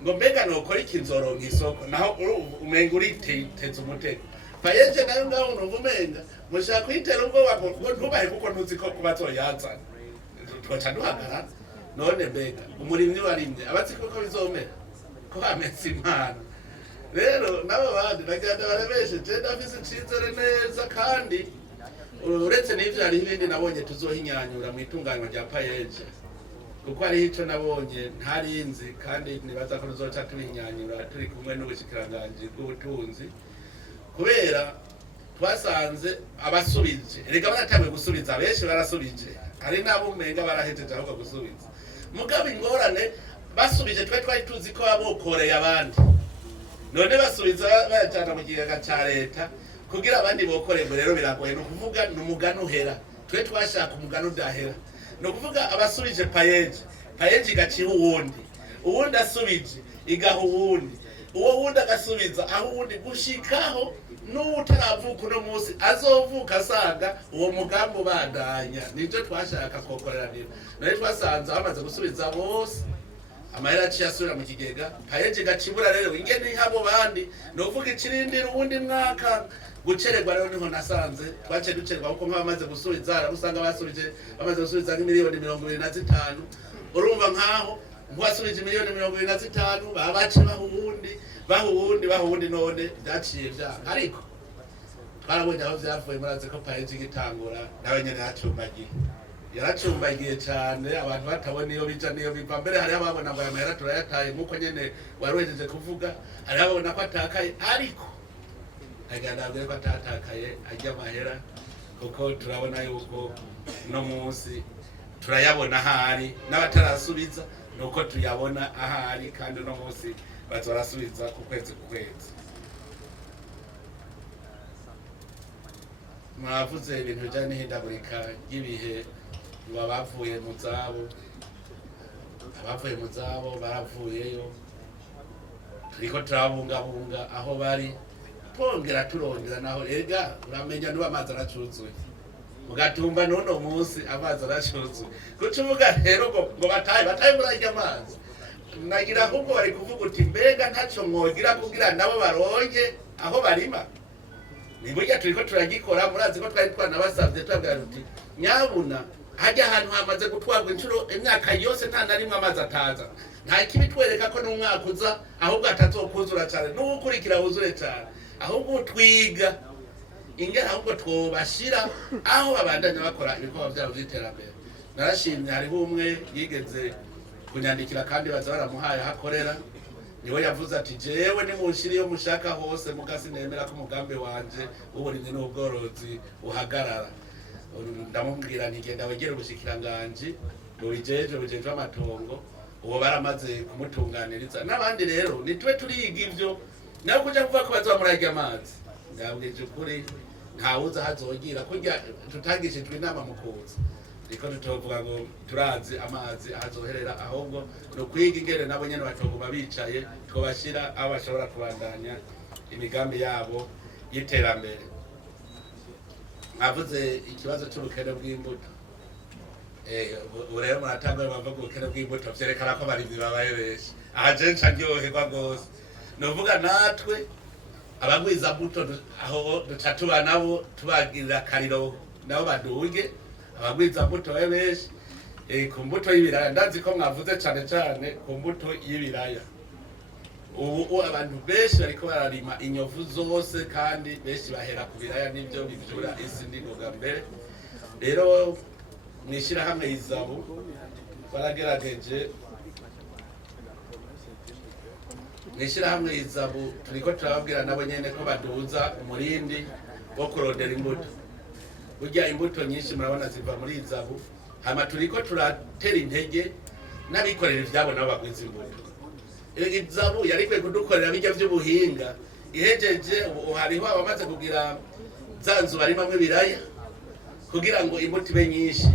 ngo mbega nokora iki nzoronka isoko naho umenga uriteze umutego payeje nayo ngaho numva umenga mushaka kwitera ubwoba ngo ntubahe kuko ntuzi ko kubazoyazana twoca duhagarara none mbega umurimyi warimye abazi koko bizomera ko bameze impano rero nabo bandi nagenda barabeshe je ndafise icizere neza kandi uretse n'ivyo hari ibindi nabonye tuzohinyanyura mu itunganywa rya payeje kuko hariho ico nabonye ntarinzi kandi nibaza ko tuzoca tubihinyanyura turi kumwe n'ubushikiranganji bw'ubutunzi kubera twasanze abasubije erega baratanguye gusubiza benshi barasubije hari nabo umenga barahejeje ahubwo gusubiza mugabo ingorane basubije twari tuzi ko abokoreye abandi none basubiza bajana mu kigega ca leta kugira abandi bokorerwe rero biragoye no kuvuga n'umugano uhera twe twashaka umugano udahera no kuvuga abasubije payeje igaciha uwundi asubije igaha uwundi uwo wundi agasubiza aho uwundi gushikaho n'utaravuka uno munsi azovuka asanga uwo mugambi ubandanya. Nibyo twashaka kokoreranira, nayo twasanze bamaze gusubiza bose amahera aciye asubira mu kigega, payeje gacibura. Rero ingene habo bandi novuga ikirindira uwundi mwaka gucererwa. Rero niho nasanze twace ducererwa kuko nk'abamaze gusubiza usanga bamaze gusubiza nk'imiliyoni 25. urumva nkaho nkwasubije miliyoni 25 babace bahundi none byaciye bya. Ariko twarabonye aho byavuye, murazi ko payeje gitangura nawe nyene yaracumbagiye cyane, abantu batabona iyo bija niyo biva. Mbere hari ababona ngo amahera turayataye nkuko nyene waruhejeje kuvuga, hari ababona ko atakaye, ariko agandaye ko atatakaye ajya amahera, kuko turabona yuko no munsi turayabona ahari, n'abatarasubiza nuko tuyabona ahari, kandi no munsi bazorasubiza ku kwezi. Mwavuze ibintu bijyanye n'ihindagurika ry'ibihe, abavuye mu zabo baravuyeyo, turiko turabungabunga aho bari, twongera turongera naho. Ega uramenya niba amazi aracuzuye, mugatumva n'uno munsi amazi aracuzuye, kucuvuga rero ngo bataye murarya amazi. Nagira ahubwo bari kuvuga uti mbega ntacyo mwogira kugira nabo baronke aho barima. Niburya turiko turagikora, murazi ko twari twanabasavye twabwira tuti nyabuna hajya ahantu hamaze gutwarwa inshuro imyaka yose nta na rimwe amazi ataza, nta kibi twereka ko n'umwaka uza ahubwo atazokuzura cyane n'ukurikira wuzure cyane, ahubwo twiga ingera ahubwo twobashira aho babandanya bakora ibikorwa byabo by'iterambere. Narashimye hariho umwe yigeze kunyandikira kandi baza baramuhaye hakorera, niwe yavuze ati jewe nimunshira iyo mushaka hose mugasi nemera ko umugambi wanje w'uburimyi n'ubworozi uhagarara. Ndamubwira ntigenda wegere ubushikiranganje bujeje amatongo, uwo baramaze kumutunganiriza n'abandi. Rero nitwe turiga ivyo, nawe kuja kuvuga ko bazamurajya amazi. Ndabwije ukuri ntawuza hazogira kurya tutagishijwe inama mukuza, riko tutovuga ngo turazi amazi ahazoherera, ahubwo no kwiga ingere nabo nyene batoguma bicaye, twobashira aho bashobora kubandanya imigambi yabo y'iterambere. Mwavuze ikibazo cy'ubukene bw'imbuto, urero muratanga bavuga ubukene bw'imbuto vyerekana ko abarimyi babaye benshi. Aha je ncaryoherwa rwose, novuga natwe abagwiza mbuto aho duca tuba nabo tubagirira akariro nabo baduge, abagwiza mbuto babe benshi. Ku mbuto y'ibiraya ndazi ko mwavuze cyane cyane ku mbuto y'ibiraya. Ubu abantu benshi bariko bararima inyovu zose, kandi benshi bahera ku biraya, nibyo bivyura isi n'ingoga mbere. Rero mwishira hamwe izabu baragerageje, mwishira hamwe izabu turiko turababwira nabo nyene ko baduza umurindi wo kurondera imbuto. Burya imbuto nyinshi murabona ziva muri izabu, hama turiko turatera intege n'abikorera ivyabo nabo bagwiza imbuto. Izabu yari kwe kudukorera bijya by'ubuhinga, ihejeje hariho abamaze kugira zanzu barimamwe biraya kugira ngo imbuto ibe nyinshi.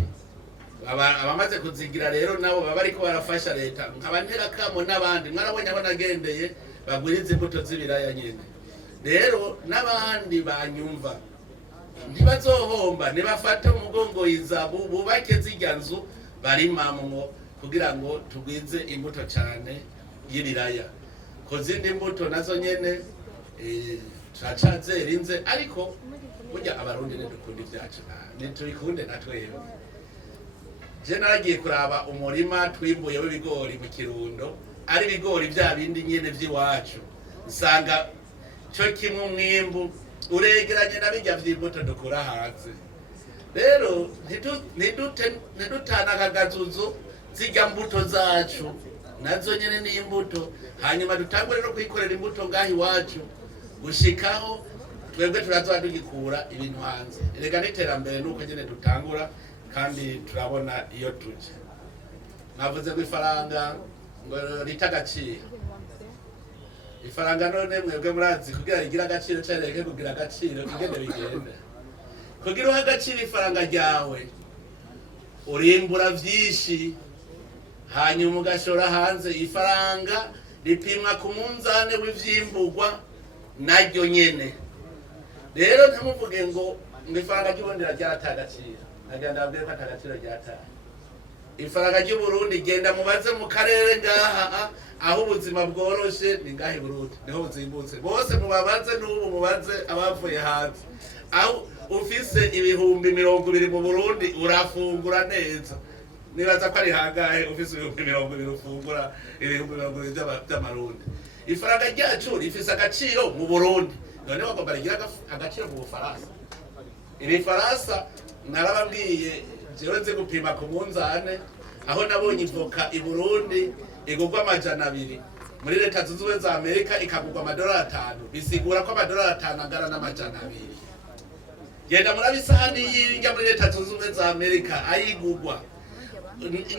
Abamaze kuzigira rero nabo baba ariko barafasha leta, nkabantera kamo n'abandi mwarabonye aho nagendeye bagwiriza imbuto z'ibiraya nyene. Rero n'abandi banyumva ntibazohomba, nibafata umugongo izabu bubake zijya nzu barimamwo kugira ngo tugwize imbuto cyane y'ibiraya. Ko zindi mbuto nazo nyene turacazerinze, ariko burya abarundi nedukunda ibyacu nitubikunde na twebwe. Je naragiye kuraba umurima twimbuye w'ibigori mu Kirundo, ari ibigori bya bindi nyene vy'iwacu, nsanga cyo kimwe umwimbu uregeranye na bijya vy'imbuto dukura hanze. Rero ntidutana akagazuzo zijya mbuto zacu nazo nyene ni imbuto, hanyuma dutangure no kwikorera imbuto ngahi wacu gushikaho twebwe turazoba tugikura ibintu hanze. Erega n'iterambere nuko nyene dutangura, kandi turabona iyo tuje. Navuze ko ifaranga ngo rita agaciro. Ifaranga none mwebwe murazi kugira rigira agaciro cyane kugira agaciro ingene bigenda. Kugira uha agaciro ifaranga ryawe urimbura vyinshi, hanyuma ugashora hanze. Ifaranga ripimwa ku munzane w'ivyimburwa naryo nyene, rero ntamuvuge ngo ifaranga ry'Uburundi ryataye agaciro, nagira ndababwire ko atagaciro ryataye. Ifaranga ry'Uburundi genda mubaze mu karere ngaha aho ubuzima bworoshe ni ngaha i Burundi niho buzimbutse, bose mubabaze n'ubu mubaze abavuye hanze, aho ufise ibihumbi 20 mu Burundi urafungura neza. Nibaza ko ari hangahe ufise ibihumbi 20 ufungura ibihumbi 20 by'amarundi. Ifaranga ryacu rifise agaciro mu Burundi, none bagomba rigira agaciro mu Bufaransa. Iri Faransa narababwiye jewe nzi gupima ku munzane, aho nabonye ivoka i Burundi igurwa $200, muri leta zunze ubumwe za Amerika ikagurwa $5, bisigura ko $5 angana n'200. Genda murabisahani y'indya muri leta zunze ubumwe za Amerika ayigurwa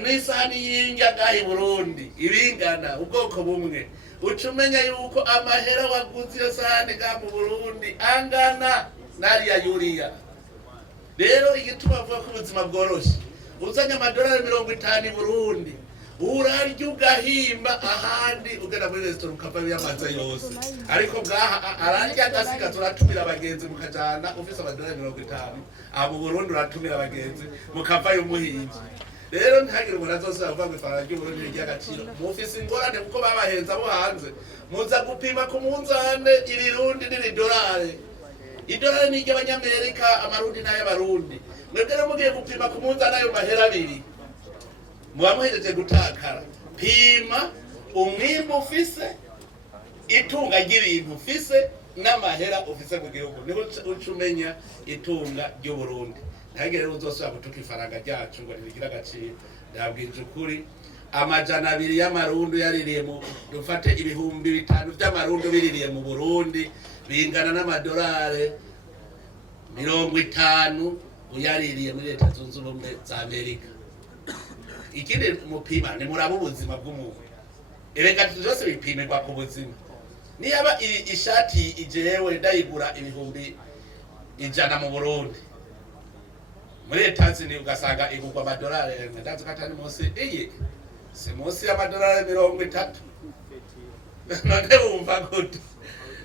n'isahani y'indya ngaha i Burundi ibingana ubwoko bumwe, ucumenya yuko amahera waguze iyo sahani ngaha mu Burundi angana nariya yuriya. Rero igituma avuga ko ubuzima bworoshe, uzanye $50 i Burundi urarya ugahimba, ahandi ugenda muri restaurant ukava biyamaze yose, ariko bwaha ararya agasiga turatumira abagenzi mukajana ufise $50, abo Burundi uratumira abagenzi mukava y'umuhinzi. Rero ntihagire umuntu azose avuga ngo ifaranga ry'Uburundi ry'agaciro, mufise ingorane kuko babahenza bo hanze, muza gupima ku munzane irirundi n'idolari. Idolari ni iry'Abanyamerika, amarundi n'ay'Abarundi. Mwebwe rero mugiye gupima ku munzane ayo mahera abiri, muba muhejeje gutakara. Pima umwimbu ufise, itunga ry'ibintu ufise, n'amahera ufise mu gihugu, niho ucumenya itunga ry'Uburundi. Ntihagire rero uzosubira gutuka ifaranga ryacu ngo nirigira agaciro. Ndabwije ukuri, $200 y'amarundi yaririye mu dufate ibihumbi 5 by'amarundi biririye mu Burundi bingana n'amadolari 50 uyaririye muri leta zunze ubumwe za Amerika. Ikindi mupima ni muraba ubuzima bw'umuntu, erega byose bipimirwa ku buzima. Niyaba ishati ijewe ndayigura ibihumbi 100 mu Burundi, muri leta zindi ugasanga igurwa $100, ndazi ko atari munsi si munsi $30. None wumva gute?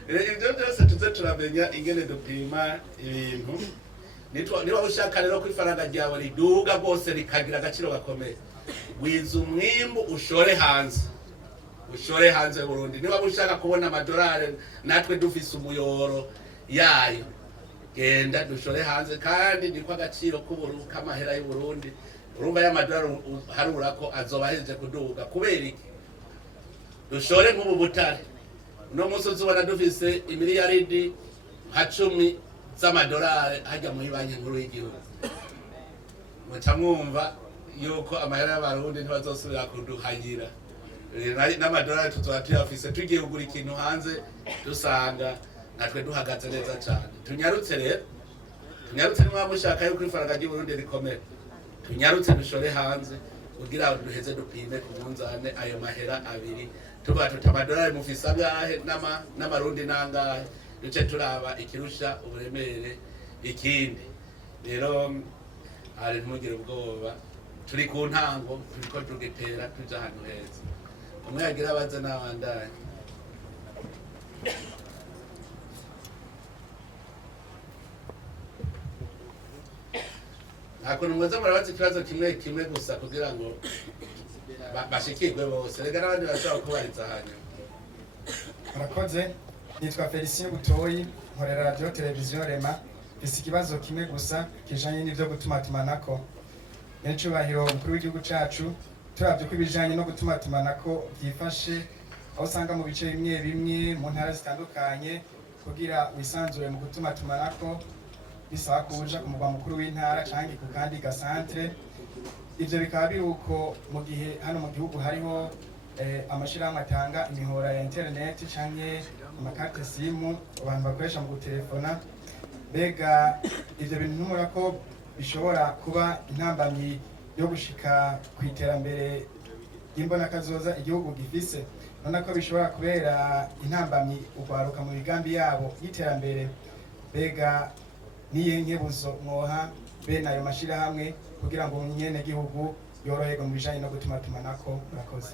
Ibyo byose tuze turamenya ingene dupima ibintu. Niba ushaka rero ko ifaranga ryawe riduga rwose rikagira agaciro gakomeye, wiza umwimbu ushore hanze Burundi. Niba ushaka kubona $100 natwe dufise umuyoro yayo, genda dushore hanze, kandi niko agaciro k'Uburundi k'amahera y'u Burundi. Urumva y'amadolari harura ko azoba ahejeje kuduga. Kubera iki? Dushore nk'ubu Butare no munsi uzubona dufise imiliyaridi 10 z'amadolari hajya muri banki nkuru y'igihugu. Muca mwumva yuko amahera y'Abarundi ntibazosubira kuduhayira, n'amadolari tuzoba tuyafise tugiye kugura ikintu hanze dusanga natwe duhagaze neza cyane. Tunyarutse rero, niba mushaka yuko ifaranga ry'Uburundi rikomeye, tunyarutse dushore hanze kugira duheze dupime ku munzane ayo mahera abiri, tuba $100 mufise angahe n'amarundi nangahe, duce turaba ikirusha uburemere ikindi. Rero ari ntimugire ubwoba, turi ku ntango, turiko tugitera tuja ahantu heza. Umwe yagira abaze n'abandanye. Hakuntu mwaza murabaza ikibazo kimwe gusa kugira ngo bashikirwe bose, rega n'abandi bashobora kubariza hanyuma. Murakoze. Nitwa Felicien Butoyi, nkorera radio televiziyo Rema. Mfise ikibazo kimwe gusa kijanye n'ivyo gutumatumanako. Nyacubahiro umukuru w'igihugu cacu, turavye ko ibijanye no gutumatumanako byifashe, aho usanga mu bice bimwe mu ntara zitandukanye, kugira wisanzure mu gutumatumanako bisaba kuja ku mugwa mukuru w'intara canke ku kandi gasantre. Ivyo bikaba biri uko mu gihe hano mu gihugu hariho amashirahamwe atanga imihora ya internet canke amakarte simu abantu bakoresha mu gutelefona. Mbega ivyo bintu ntumura ko bishobora kuba intambamyi yo gushika ku iterambere y'imbonakazoza igihugu gifise, none ko bishobora kubera intambamyi ugwaruka mu migambi yabo y'iterambere? Mbega niye nkebuzo mwoha bene ayo mashirahamwe kugira ngo nyene gihugu yoroherwe mu bijanye no gutumatumanako? Murakoze.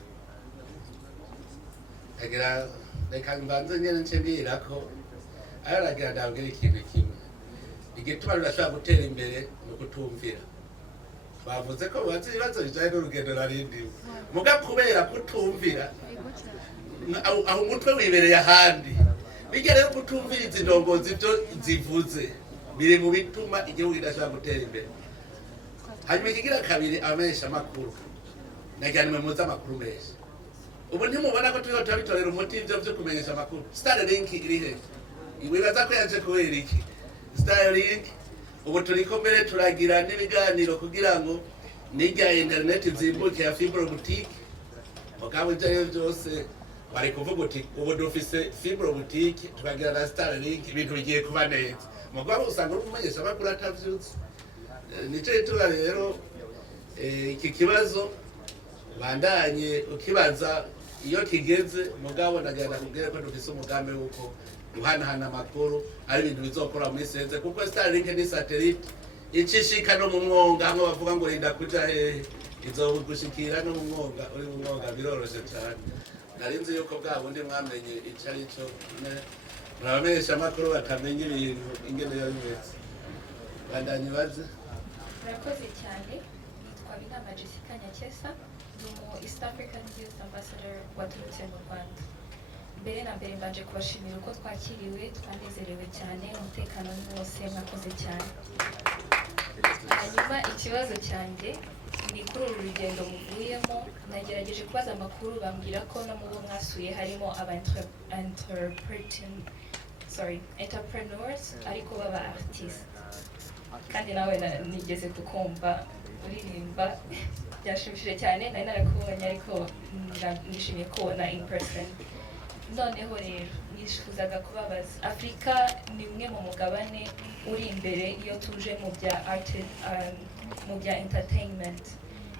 Reka mbanze nyene ncembira ko aragira ndabwira ikintu kimwe igituma rurashobora gutera imbere no kutumvira bavuze ko bazi ibibazo bijanye n'urugendo narindi muga kubera kutumvira aho umutwe wibereye ahandi bijya rero kutumviriza indongozi byo zivuze biri mu bituma igihugu kidashobora gutera imbere hanyuma ikigira kabiri amesha makuru najyanwe muza makuru mesha ubu ntimubona ko turiho turabitorera umuti ivyo vyo kumenyesha amakuru Starlink iri he iwibaza ko yaje kubera iki Starlink ubu turiko mbere turagira n'ibiganiro kugira ngo nijya internet zimbuke ya fibre boutique mugabo ivyo byose bari kuvuga uti ubu dufise fibre boutique tukagira na Starlink ibintu bigiye kuba neza mugabo usanga umumenyesha amakuru atavyutse nico itura rero iki kibazo bandanye ukibaza iyo kigeze mugabo nagenda kubwira ko dufise umugambi wuko guhanahana amakuru ari ibintu bizokora muri senze kuko Starlink ni satellite icishika no mu mwonga hamwe bavuga ngo rinda kuja he izogushikira no mu mwonga uri mu mwonga biroroshe cyane narinzi yuko bwa bundi mwamenye icari cyo murabamenyesha amakuru bakamenya ibintu ingene yo bimeze bandanye baze murakoze cyane nitwa Binama Jessica Nyakesa mu East African Youth Ambassador waturutse mu Rwanda mbere na mbere mbanje kubashimira uko twakiriwe twanezerewe cyane umutekano wose mwakoze cyane hanyuma ikibazo cyanjye ni kuri uru rugendo muvuyemo nagerageje kubaza amakuru bambwira ko no mu bo mwasuye harimo entrepreneurs ariko baba artistes kandi nawe nigeze kukumva uririmba byashimishije cyane nari narakubonye ariko nishimiye kubona in person noneho rero nifuzaga kubabaza Afrika ni umwe mu mugabane uri imbere iyo tuje mu bya entertainment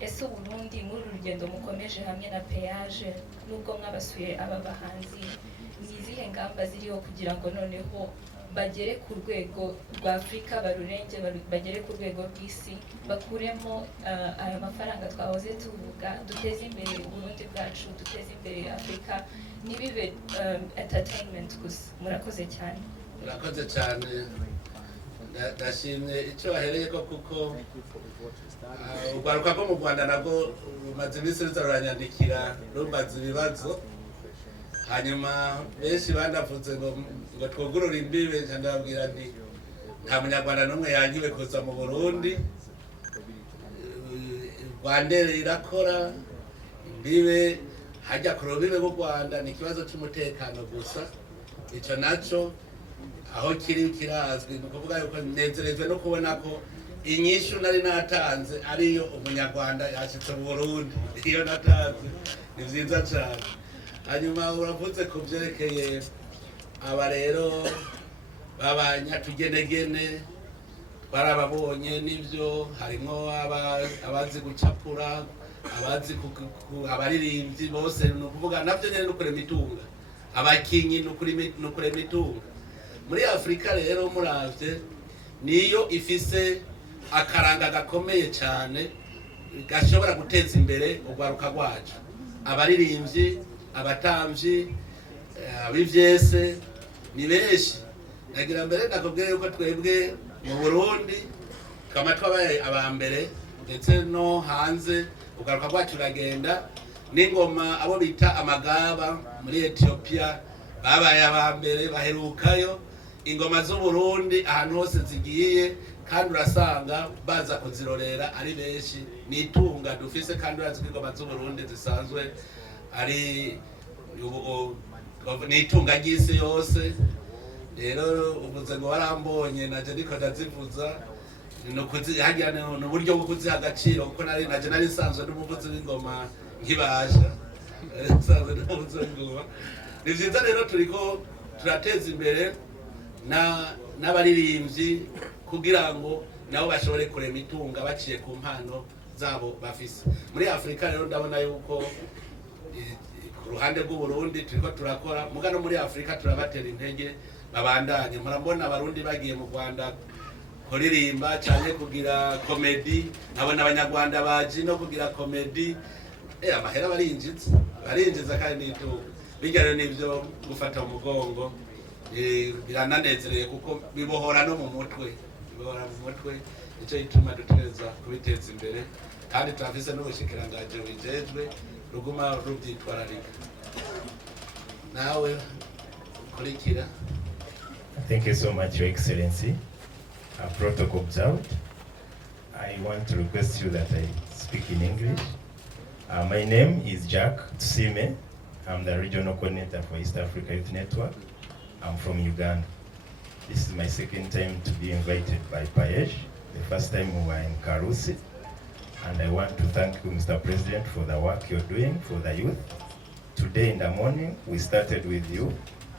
ese Burundi muri uru rugendo mukomeje hamwe na peage nubwo mwabasuye aba bahanzi ni izihe ngamba ziriho kugira ngo noneho bagere ku rwego rwa Afrika barurenge bagere ku rwego rw'isi bakuremo aya mafaranga twahoze tuvuga duteze imbere Burundi bwacu duteze imbere Afrika nibibe entertainment gusa murakoze cyane murakoze cyane ndashimye icyo wahereye ko kuko ugaruka ko mu Rwanda nabwo rumaze iminsi ruranyandikira rumbaza ibibazo hanyuma benshi bandavuze ngo twugurure imbibe ndababwira nti nta munyarwanda n'umwe yangiwe kuza mu Burundi Rwanda irakora imbibe hajya ku rubibe rw'u Rwanda ni ikibazo cy'umutekano gusa icyo nacyo aho kirazwi ni ukuvuga yuko nezerejwe no kubona ko inyishu nari natanze ariyo umunyarwanda yashitse mu Burundi iyo natanze ni vyiza cyane hanyuma uravuze ku byerekeye aba rero babanyatugenegene barababonye nivyo harimo abazi gucapura abazi abaririmbyi bose no kuvuga navyo nyene no kurema itunga abakinyi no kurema itunga muri Afrika rero muravye niyo ifise akaranga gakomeye cyane gashobora guteza imbere urwaruka rwacu abaririmbyi abatamvyi abivyese ni benshi nagira mbere nakubwira yuko twebwe mu Burundi kama twabaye abambere ndetse no hanze ugaruka rwacu ragenda n'ingoma abo bita amagaba muri Ethiopia babaye abambere baherukayo ingoma z'u Burundi ahantu hose zigiye kandi urasanga baza kuzirorera ari benshi nitunga dufise kandi urazi ingoma z'u Burundi zisanzwe ari nitunga ry'isi yose rero uvuze ngo warambonye naje ndiko ndazivuza no kuzihagira no buryo bwo kuziha agaciro kuko naje nari sanzwe n'umuvuzi w'ingoma nkibasha sanzwe n'umuvuzi w'ingoma ni vyiza rero turiko turateza imbere n'abaririmbyi kugira ngo nabo bashobore kurema itunga baciye ku mpano zabo bafise muri Afrika rero ndabona yuko ku ruhande rw'u Burundi turiko turakora mugano muri Afrika turabatera intege babandanye murambona abarundi bagiye mu Rwanda kuririmba cyane kugira comedy nabona abanyarwanda baji no kugira comedy amahera barinjiza kandi n'itunga bijyana n'ibyo gufata umugongo birananezereye kuko bibohora no mu mutwe icyo gituma dutegereza kubiteza imbere kandi turafise n'ubushikiranganji bujejwe ruguma rubyitwararika. Nawe kurikira. Thank you so much, Your Excellency. Protocol observed. I want to request you that I speak in English. My name is Jack Tusime. I'm the regional coordinator for East Africa Youth Network. I'm from Uganda. This is my second time to be invited by Payesh. The first time we were in Karusi. And I want to thank you, Mr. President, for the work you're doing for the youth. Today in the morning, we started with you,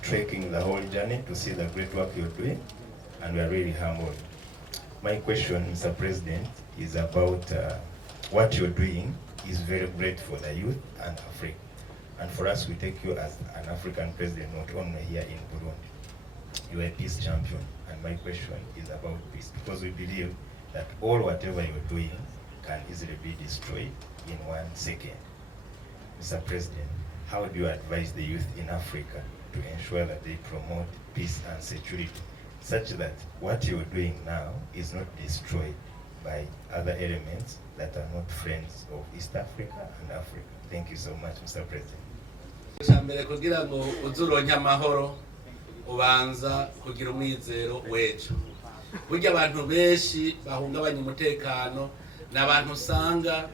trekking the whole journey to see the great work you're doing, and we are really humbled. My question, Mr. President, is about what you're doing is very great for the youth and Africa. And for us, we take you as an African president, not only here in Burundi. You are a peace champion, and my question is about peace, because we believe that whatever you're doing can easily be destroyed in 1 second. Mr. President, how do you advise the youth in Africa to ensure that they promote peace and security, such that what you're doing now is not destroyed by other elements that are not friends of East Africa and Africa? Thank you so much, Mr. President. Chambere kugira ngo uzuronke amahoro ubanza kugira umwizero wejo. Burya abantu benshi bahungabanya umutekano n'abantu usanga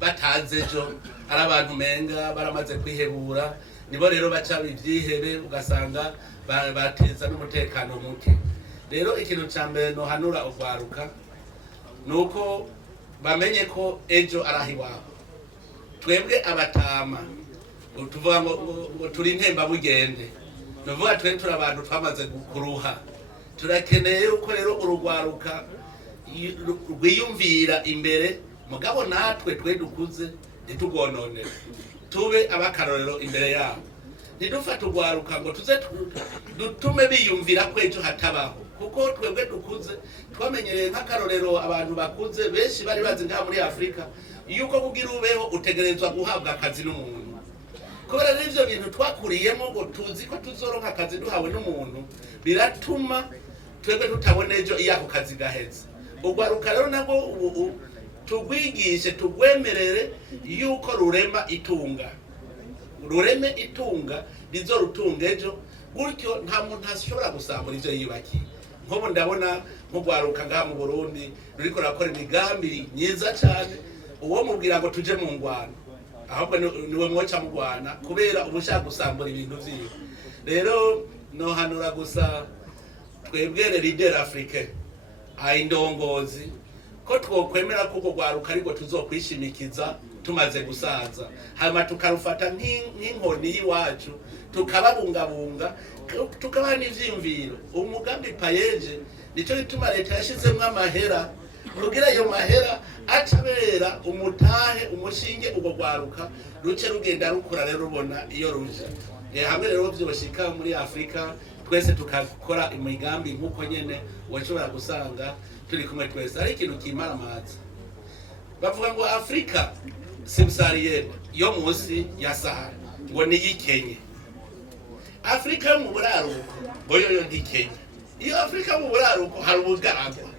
bataze ejo, ari abantu menga baramaze kwihebura, nibo rero baca ibyihebe ugasanga bateza n'umutekano muke. Rero ikintu cya mbere no hanura ugwaruka nuko bamenye ko ejo arahiwabo. Twebwe abatama tuvuga ngo turi ntemba bugende, nuvuga twe turi abantu twamaze kuruha. Turakeneye yuko rero urugwaruka rwiyumvira imbere, mugabo natwe twe dukuze ntitugononere, tube abakarorero imbere yabo. Ntidufate urwaruka ngo tuze dutume biyumvira ko ejo hatabaho, kuko twebwe dukuze twamenyereye nk'akarorero. Abantu bakuze benshi bari bazi ngaha muri Afrika yuko kugira ubeho utegerezwa guhabwa akazi n'umuntu. Kubera n'ivyo bintu twakuriyemo ngo tuzi ko tuzoronka akazi duhawe n'umuntu, biratuma twebwe tutabona ejo iyo ako kazi gaheze. Urwaruka rero nabwo ubu tugwigishe, tugwemerere yuko rurema itunga, rureme itunga rizo rutunga ejo, gutyo nta muntu ashobora gusambura ivyo yiyubakiye. Nkobo ndabona nk'urwaruka ngaha mu Burundi ruriko rakora imigambi myiza cyane, uwo mubwira ngo tuje mu ngwano ahubwo niwe mwoca mu Rwanda kubera ubushaka gusambura ibintu vyiwe. Rero no hanura gusa twebwere leader Afrique ayindongozi ko twokwemera kuko rwaruka ariko tuzokwishimikiza tumaze gusaza, hama tukarufata nk'inkoni y'iwacu tukababungabunga, tukabaha n'ivyiyumviro. Umugambi payeje nico gituma leta yashizemwo amahera kugira ayo mahera acabera umutahe umushinge ubwo rwaruka ruce rugenda rukura rero rubona iyo ruje. Hamwe rero byoshika muri Afrika twese tukakora imigambi nk'uko nyene washobora gusanga turi kumwe twese. Ari ikintu kimara amazi bavuga ngo Afrika subsaharienne yo munsi ya Sahara ngo nigikenye. Afrika yo mu buraruko ngo yo ndikenye. Iyo Afrika mu buraruko hari ubugaragwa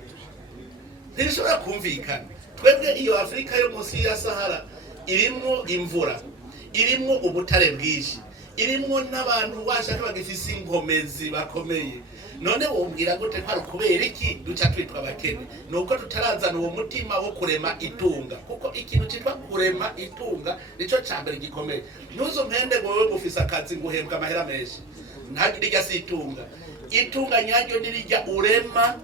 ntishobora kumvikana. Twebwe iyo Afrika yo munsi ya Sahara irimo imvura, irimo ubutare bwinshi, irimo n'abantu bashaka bagifise inkomezi bakomeye. None wombwira gute ko ari kubera iki duca twitwa abakene? Nuko tutarazana uwo mutima wo kurema itunga, kuko ikintu cyitwa kurema itunga nico cyambere gikomeye. Nuzo mpende ngo wewe gufisa akazi nguhembwa amahera menshi, ntagirijya si itunga. Itunga nyaryo nirijya urema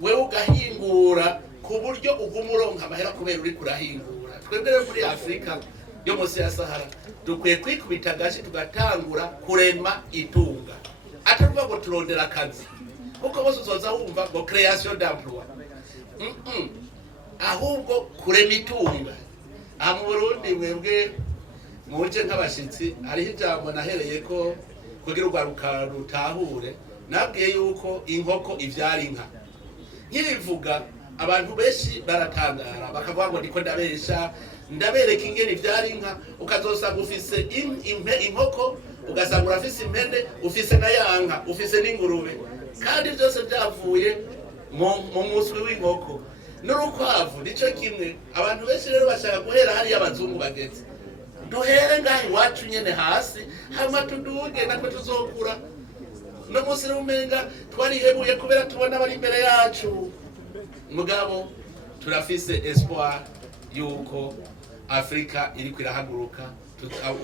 wewe ugahingura ku buryo ugumuronka amahera kubera uri kurahingura. Twebwe rero muri Afrika yo munsi ya Sahara dukwiye kwikubita gashi tugatangura kurema itunga, atavuga ngo turondera akazi, kuko bose uzoza wumva ngo création d'emploi. Ahubwo kurema itunga. Aha mu Burundi mwebwe muje nk'abashitsi hariho ijambo nahereye ko kugira urwaruka rutahure, nabwiye yuko inkoko ivyara inka. Nkirivuga abantu benshi baratangara bakavuga ngo ndiko ndabesha ndabereka ingene ivyari inka ukazosanga ufise inkoko ugasanga urafise impene ufise na yanka ufise n'ingurube kandi byose byavuye mu muswi w'inkoko n'urukwavu nico kimwe. Abantu benshi rero bashaka guhera hari abazungu bageze, duhere ngaho iwacu nyene hasi hama tuduge natwe tuzokura. No munsi rumenga twarihebuye kubera tubona bari imbere yacu, mugabo turafise espoir yuko Afrika iriko irahaguruka,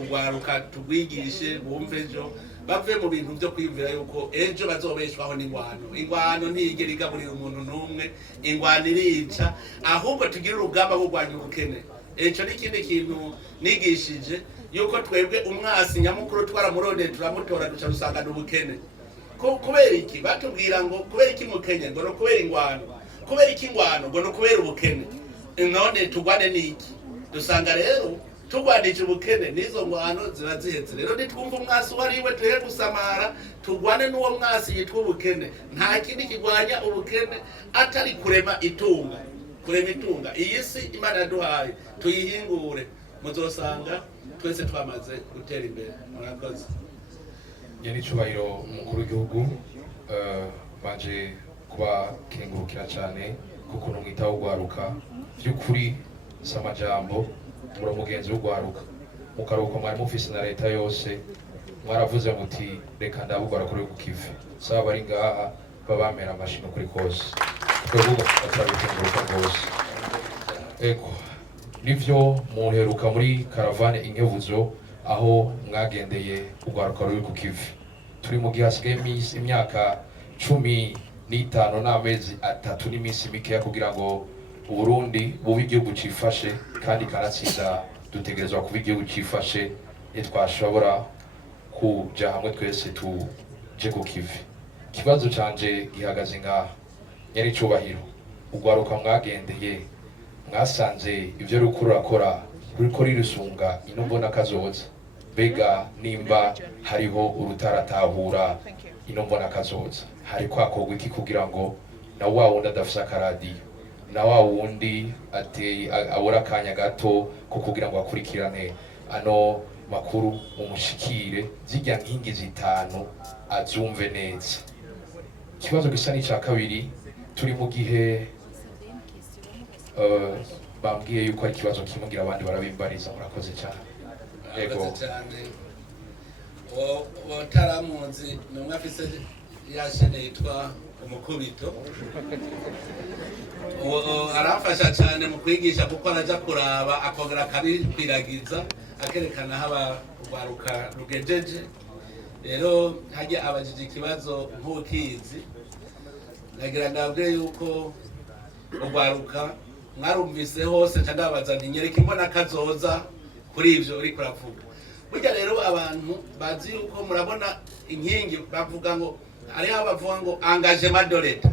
ugwaruka tugwigishe bumve ejo bave mu bintu byo kwiyumvira yuko ejo bazobeshwaho n'ingwano. Ingwano ntiyigera igaburira umuntu n'umwe, ingwano irica, ahubwo tugira urugamba rwo kurwanya ubukene. Ejo n'ikindi kintu nigishije yuko twebwe umwasi nyamukuru twaramurondeye turamutora duca dusangana ubukene. Kubera iki? Batubwira ngo kubera iki mukenye ngo no kubera ingwano, kubera iki ingwano ngo no kubera ubukene. None tugwane niki? Dusanga rero tugwanije ubukene nizo ngwano ziba zihetse. Rero nitwumva umwasi wariwe tuhe gusamara tugwane n'uwo mwasi yitwa ubukene. Nta kindi kigwanya ubukene atari kurema itunga. Kurema itunga iyi si Imana yaduhaye tuyihingure, muzosanga twese twamaze gutera imbere. Murakoze. Nyiricubahiro umukuru w'igihugu, baje kuba kengurukira cyane kuko numwitaho ugwaruka by'ukuri samajambo muri mugenzi w'ugwaruka mukaruko mwari mufise na leta yose mwaravuze muti reka ndabugwara kuri kukive saba bari ngaha babamera amashino kuri kose twebwe turabikenguruka rwose. Ego nivyo muheruka muri karavane inkebuzo aho mwagendeye ugwaruka ruri kukive, turi mu gihe hasigaye imyaka 15 n'amezi 3 n'iminsi mikeya kugira ngo Burundi bube igihugu cifashe kandi karatsinda. Dutegerezwa kuba igihugu cifashe nitwashobora kuja hamwe twese tuje ku kivi. Ikibazo canje gihagaze ngaha, nyiricubahiro ugwaruka mwagendeye mwasanze ivyo rukuru rakora ruriko rirusunga ino mbona kazoza, bega nimba hariho urutaratahura ino mbona kazoza hari kwakorwa iki kugira ngo na wa wundi adafise akaradiyo na wa wundi abura akanya gato ko kugira ngo akurikirane ano makuru umushikire zijya nkingi zitanu azumve neza. Ikibazo gisa n'icya kabiri, turi mu gihe bambwiye yuko ari ikibazo kimugira abandi barabimbariza. Murakoze cyane. Yego taramuzi numwe afise yashene yitwa umukubito arafasha cyane mu kwigisha kuko araja kuraba akongera akabikwiragiza akerekana haba urwaruka rugejeje. Rero hajya abajije ikibazo nk'ukizi nagira ndabwire yuko urwaruka mwarumvise hose ndababaza nti nyereka imbona kazoza kuri ivyo uri kuravuga. Burya rero abantu bazi yuko murabona inkingi bavuga ngo hariho abavuga ngo engagement de l'État,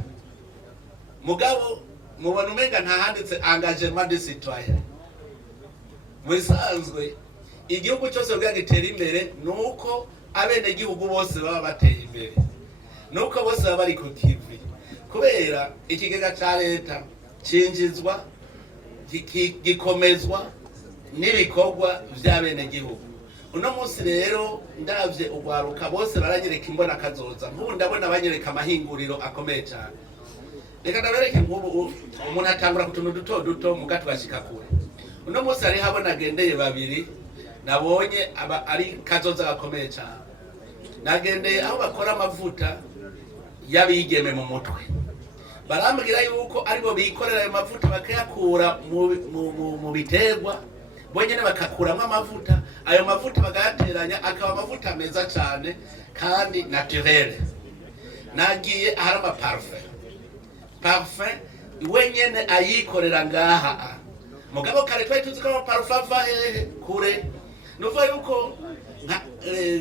mugabo mubona umenga ntahanditse engagement de citoyen. Musanzwe igihugu cyose kugira gitera imbere nuko abene gihugu bose baba bateye imbere, nuko bose baba bari ku kivi, kubera ikigega ca leta cinjizwa gikomezwa n'ibikorwa vy'abene gihugu. Uno munsi rero ndavye ugwaruka bose baranyereka imbona kazoza, nk'ubu ndabona banyereka amahinguriro akomeye cyane. Reka ndabereke nk'ubu umuntu atangura kutuntu duto duto muga twashika kure. Uno munsi ari habona agendeye babiri nabonye aba ari kazoza gakomeye cyane. Nagendeye aho bakora amavuta y'abigeme mu mutwe, barambwira yuko aribo bikorera ayo mavuta bakayakura mu biterwa bonyene bakakuramo amavuta, ayo mavuta bagayateranya akaba amavuta meza cyane kandi naturel. Nagiye ahari parfum wenyene ayikorera ngaha, mugabo kare twari tuzi ko parfum ava hehe kure. Nuvuga yuko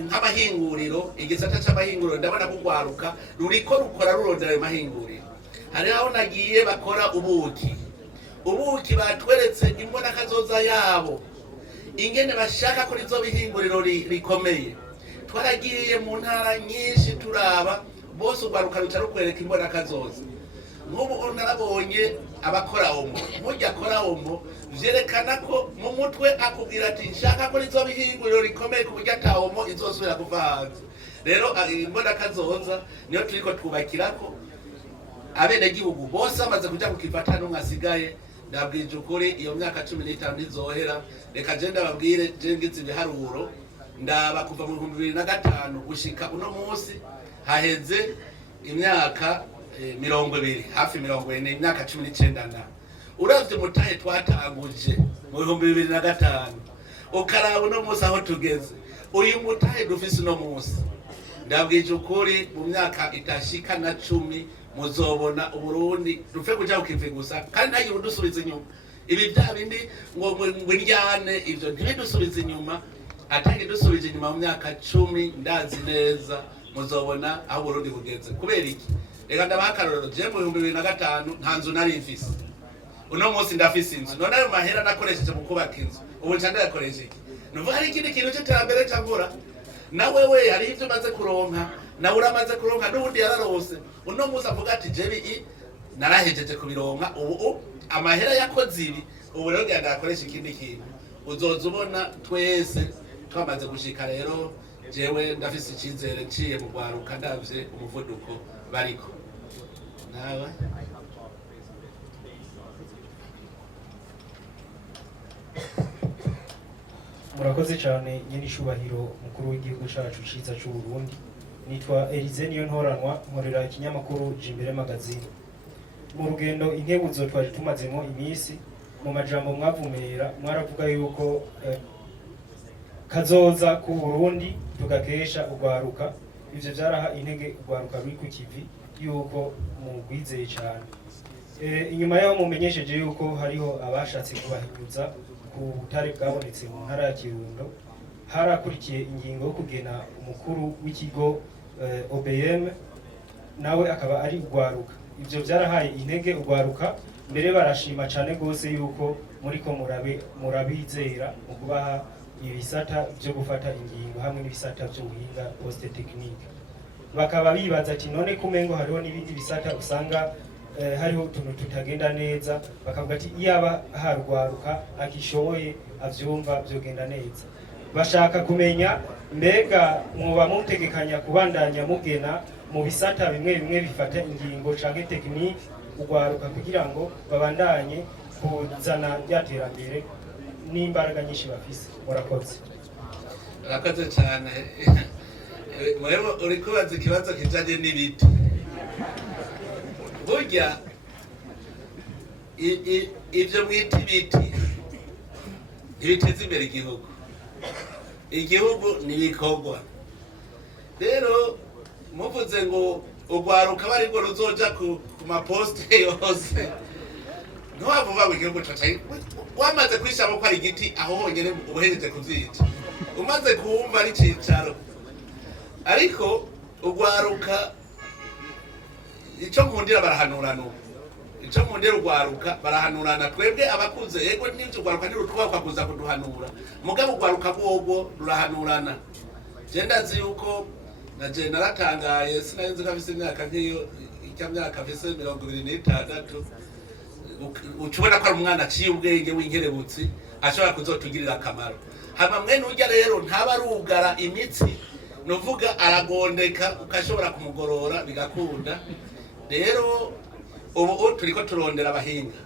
nk'amahinguriro, igisata c'amahinguriro ndabona kugwaruka ruriko rukora rurondera ayo mahinguriro. Hari aho nagiye bakora ubuki batweretse imbona kazoza yabo ingene bashaka ko rizo bihinguriro rikomeye. Twaragiye mu ntara nyinshi turaba bose ugwaruka ruca rukwereka imbona kazoza. Nk'ubu narabonye abakora omo mujya akora omo vyerekana ko mu mutwe akubwira ati nshaka ko rizoba ihinguriro rikomeye ku buryo ata omo izosubira kuva hanze. Rero imbona kazoza niyo turiko twubakirako abenegihugu bose bamaze kuja mu kivata n'umwe asigaye. Ndabwije ukuri iyo myaka 15 ntizohera. Reka je ndababwire je ngize ibiharuro ndaba kuva mu 2005 gushika uno munsi haheze imyaka 20 hafi 40 imyaka 19 na uravye mutahe twatanguje mu 2005 ukaraba uno munsi aho tugeze uyu mutahe dufise uno munsi. Ndabwije ukuri mu myaka itashika na 10 muzobona Uburundi dupfe kuja ukive gusa kandi ntagira udusubiza inyuma. Ibi bya bindi ngo ndyane ivyo ntibidusubiza inyuma, atange dusubije inyuma mu myaka 10 ndazi neza muzobona aho Burundi bugeze. Kubera iki? Reka ndabaha akarorero je mu 2005 nta nzu nari mfise. Uno munsi ndafise inzu. None ayo mahera nakoresheje mu kubaka inzu. Ubu nca yakoresha iki? Nuvuga hari ikindi kintu cy'iterambere cyangura. Na wewe hari ivyo maze kuronka, na uramaze kuronka n'ubundi yararose. Uno munsi avuga ati jebi narahejeje kubironka ubu amahera yakoze ibi ubu rero ndakoresha ikindi kintu. Uzoza ubona twese twamaze gushika. Rero jewe ndafise icyizere nciye mu Rwanda ndavye umuvuduko bariko nawe. Murakoze cyane nyine ishubahiro mukuru w'igihugu cyacu ciza cy'u Burundi. Nitwa Evariste niyo ntoranwa nkorera ikinyamakuru Jimbere magazine. Mu rugendo inkebuzo twaje tumazemo iminsi mu majambo mwavumera mwaravuga yuko kazoza ku Burundi tugakesha ugwaruka. Ivyo byaraha intege ugwaruka ruri ku kivi yuko mugwizeye cyane. Inyuma yaho mumenyesheje yuko hariho abashatse kubahinyuza ku butare bwabonetse mu ntara ya Kirundo. Harakurikiye ingingo yo kugena umukuru w'ikigo OBM nawe akaba ari ugwaruka. Ivyo byarahaye intege ugwaruka, mbere barashima cyane gose yuko muriko murabizera mu kubaha ibisata byo gufata ingingo hamwe n'ibisata byo guhinga post technique. Bakaba bibaza ati none kumengo hariho n'ibindi bisata usanga hariho utuntu tutagenda neza, bakavuga ati iyaba harugwaruka akishoboye avyumva byogenda neza. Bashaka kumenya mbega mwoba mutegekanya kubandanya mugena mu bisata bimwe bimwe bifata ingingo canke technique ugwaruka kugira ngo babandanye kuzana byaterambere n'imbaraga nyinshi bafise. Murakoze. Murakoze cyane. Mwewe uri kubaza ikibazo kijanye n'ibiti. Burya ivyo mwita ibiti ntibiteza imbere igihugu. Igihugu nibikorwa. Rero muvuze ngo ugwaruka bari ngo ruzoja ku maposte yose ntiwavuga ngo igihugu cacaye wamaze kwishamo ko ari igiti aho honyene ubuhereje kuvyica umaze kumva ari cicaro. Ariko ugwaruka ico nkundira barahanurana. Ico nkundira ugwaruka barahanurana. Twebwe abakuze yego n'ivyo ugwaruka ntirutuba kuza kuduhanura, mugabo ugwaruka bwogo rurahanurana. Je ndazi yuko na je naratangaye sinarinzi ko afise imyaka nk'iyo myaka afise 26 ucubona ko ari umwana aciye ubwenge w'inkerebutsi ashobora kuzotugirira akamaro. Hama mwene urya rero ntaba arugara imitsi nuvuga aragondeka ukashobora kumugorora bigakunda. Rero ubu turiko turondera abahinga.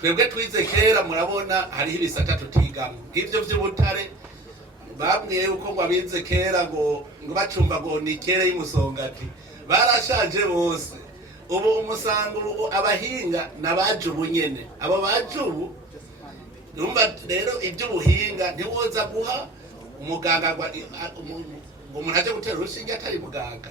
Twebwe twize kera murabona hariho ibisata tutigamo nk'ivyo vy'ubutare bambwiye yuko ngo abize kera ngo bacumba ngo ni kera y'umusongati barashaje bose. Ubu umusango abahinga nabajubu nyene abo bajubu numva. Rero iby'ubuhinga ntiwoza guha umuganga ngo umuntu aje gutera urushinge atari muganga.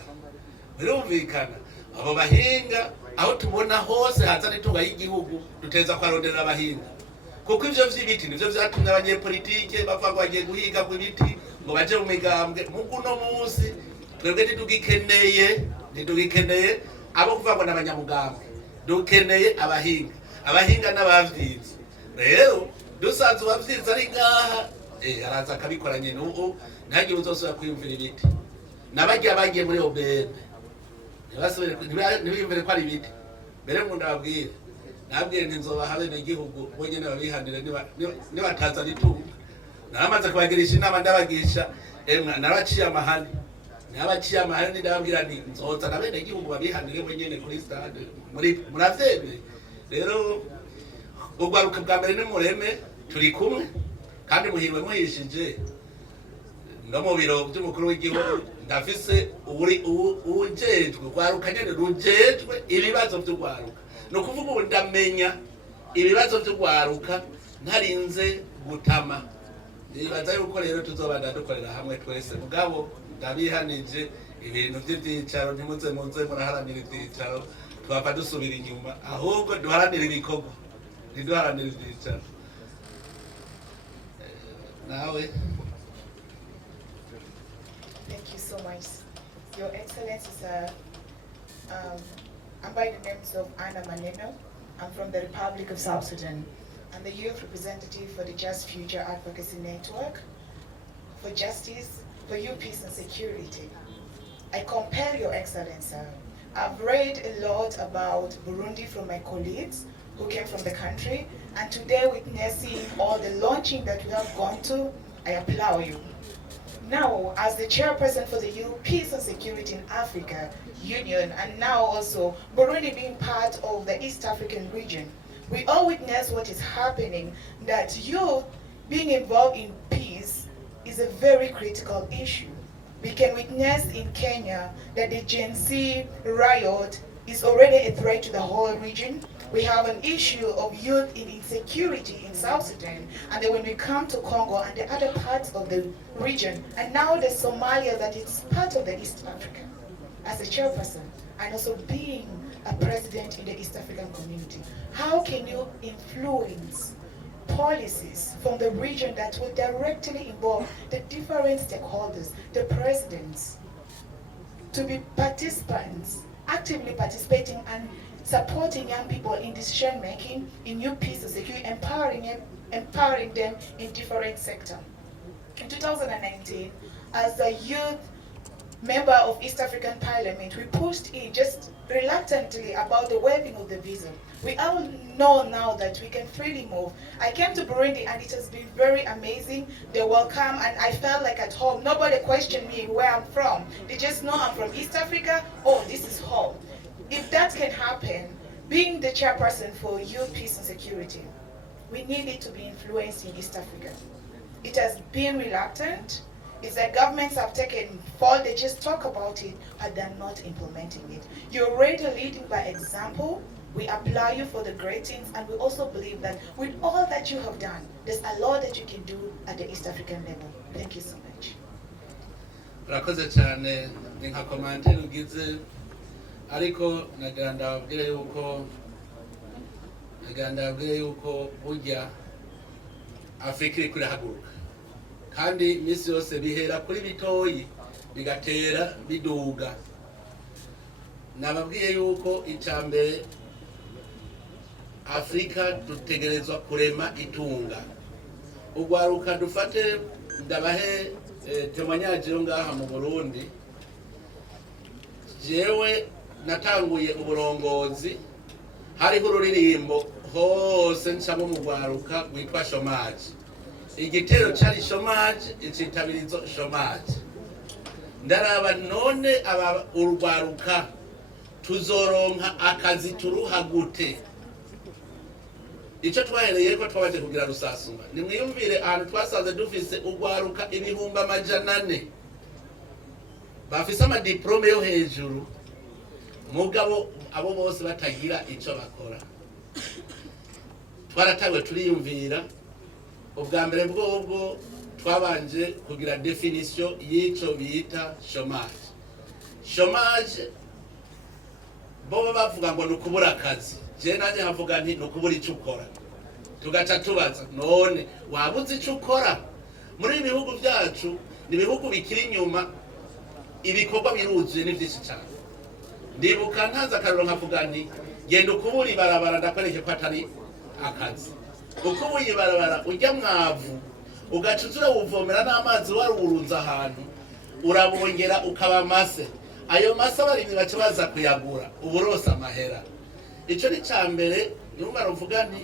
Birumvikana abo bahinga aho tubona hose haza n'itunga y'igihugu duteza kwarondera abahinga, kuko ivyo vy'ibiti nivyo vyatumye abanyepolitike bava ngo bagiye guhiga ku biti ngo baje mu migambwe. Mugu no munsi twebwe ntidugikeneye abo kuva ngo n'abanyamugambwe, dukeneye abahinga n'abavyize. Rero dusanze abavyize ari ngaha araza akabikora nyene. Ubu ntagire uzosubira kwiyumvira ibiti. Nabarya bagiye muri OBM ntibiyumvire ko ari ibiti. Mbere ngo ndababwire nabwiye nti nzoba habene igihugu bonyene babihanire nibataza ritunga naramaze kubagirisha inama ndabagisha naraciye amahane ndababwira nti nzoza na bene igihugu babihanire bonyene kuri stade muravyemeye rero urwaruka bwa mbere ni mureme turi kumwe kandi muhirwe muhishije no mu biro by'umukuru w'igihugu ndafise ujejwe urwaruka nyene rujejwe ibibazo by'urwaruka no kuvuga ubu ndamenya ibibazo by'urwaruka ntarinze gutama nibaza yuko rero tuzobanda dukorera hamwe twese mugabo ndabihanije ibintu by'ibyicaro ntimuze muraharanira ibyicaro twapfa dusubira inyuma ahubwo duharanira ibikorwa ntiduharanira ibyicaro nawe. Thank you so much. Your Excellencies, I'm by the names of Anna Maneno. I'm from the Republic of South Sudan. I'm the youth representative for the Just Future Advocacy Network for justice, for youth peace and security. I compare Your Excellency. I've read a lot about Burundi from my colleagues who came from the country, and today witnessing all the launching that we have gone to, I applaud you. Now, as the chairperson for the Youth Peace and Security in Africa Union, and now also Burundi being part of the East African region, we all witness what is happening, that youth being involved in peace is a very critical issue. We can witness in Kenya that the Gen Z riot is already a threat to the whole region. We have an issue of youth in insecurity in South Sudan, and then when we come to Congo and the other parts of the region, and now the Somalia that is part of the East Africa, as a chairperson, and also being a president in the East African community, how can you influence policies from the region that will directly involve the different stakeholders, the presidents, to be participants, actively participating and supporting young people in decision making, in new peace and security, empowering them in different sectors. In 2019, as a youth member of East African Parliament, we pushed in just reluctantly about the waiving of the visa. We all know now that we can freely move. I came to Burundi and it has been very amazing. They welcome and I felt like at home. Nobody questioned me where I'm from. They just know I'm from East Africa. Oh, this is home. If that can happen, being the chairperson for Youth Peace and Security, we need it to be influenced in East Africa. It has been reluctant. It's that governments have taken fall, they just talk about it, but they're not implementing it. You're already leading by example. We applaud you for the great things, and we also believe that with all that you have done, there's a lot that you can do at the East African level. Thank you so much. Urakoze cyane ni nka komante ugize ariko naganda abwire yuko burya Afrika iri kurahaguruka kandi imisi yose bihera kuri bitoyi bigatera biduga. Nababwiye yuko icambere Afrika dutegerezwa kurema itunga. Ugwaruka dufate ndabahe temanyaje yo ngaha mu Burundi. Jewe natanguye uburongozi hariho ururirimbo hose ncamo mu gwaruka witwa shomaje. Igitero cyari shomaje, icitabirizo shomaje. Ndaraba none aba urwaruka tuzoronka akazi turuha gute? Ico twahereye ko twabaje kugira rusasuma. Nimwiyumvire ahantu twasaze dufise urwaruka ibihumbi 400 bafise ama diplome yo hejuru, mugabo abo bose batagira ico bakora. Twaratawe turiyumvira ubwa mbere bwobwo twabanje kugira definition y'ico bita chômage. Chômage bo bavuga ngo nukubura akazi. Je naje havuga nti nukubura ico ukora. Tugaca tubaza none wabuze ico ukora? Muri ibihugu byacu ni ibihugu bikiri inyuma, ibikorwa biruzuye ni byinshi cyane. Ndibuka ntaza karoro nkavuga nti genda ukubura ibarabara ndakwereke ko atari akazi. Uko wibarabara ujya mwavu ugacuzura uvomera n'amazi warurunza ahantu urabongera ukaba mase. Ayo mase abarimyi baca baza kuyagura uburosa amahera. Ico ni cambere numara uvuga nti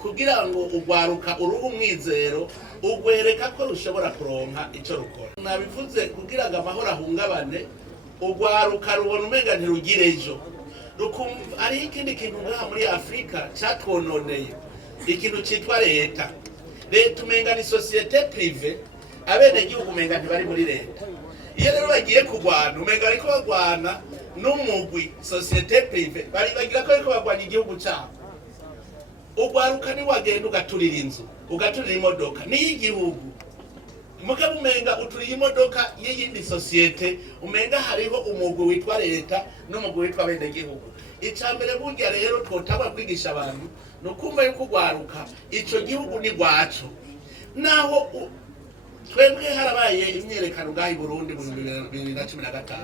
kugira ngo ugwaruka uruhu umwizero ugwereka ko rushobora kuronka icyo rukora. Nabivuze kugira ngo amahoro ahungabane ugwaruka rubona umenga ntirugire ejo. Rukumva ari ikindi kintu ngaha muri Afrika cyatwononeye, ikintu cyitwa leta. Leta umenga ni societe prive, abene gihugu umenga ntibari muri leta. Iyo rero bagiye kugwana umenga ariko bagwana n'umugwi societe prive, bari bagira ko ariko bagwana igihugu cyabo. Ugwaruka ni wagenda ugaturira inzu, ugaturira imodoka n'iyigihugu. Mugabo umenga uturiye imodoka y'iyindi societe, umenga hariho umugwi witwa leta n'umugwi witwa bene gihugu. Icambere burya rero twotaba kwigisha abantu nukumva yuko ugwaruka ico gihugu ni gwacu. Naho twebwe harabaye imyerekano ngaho i Burundi mu 2015,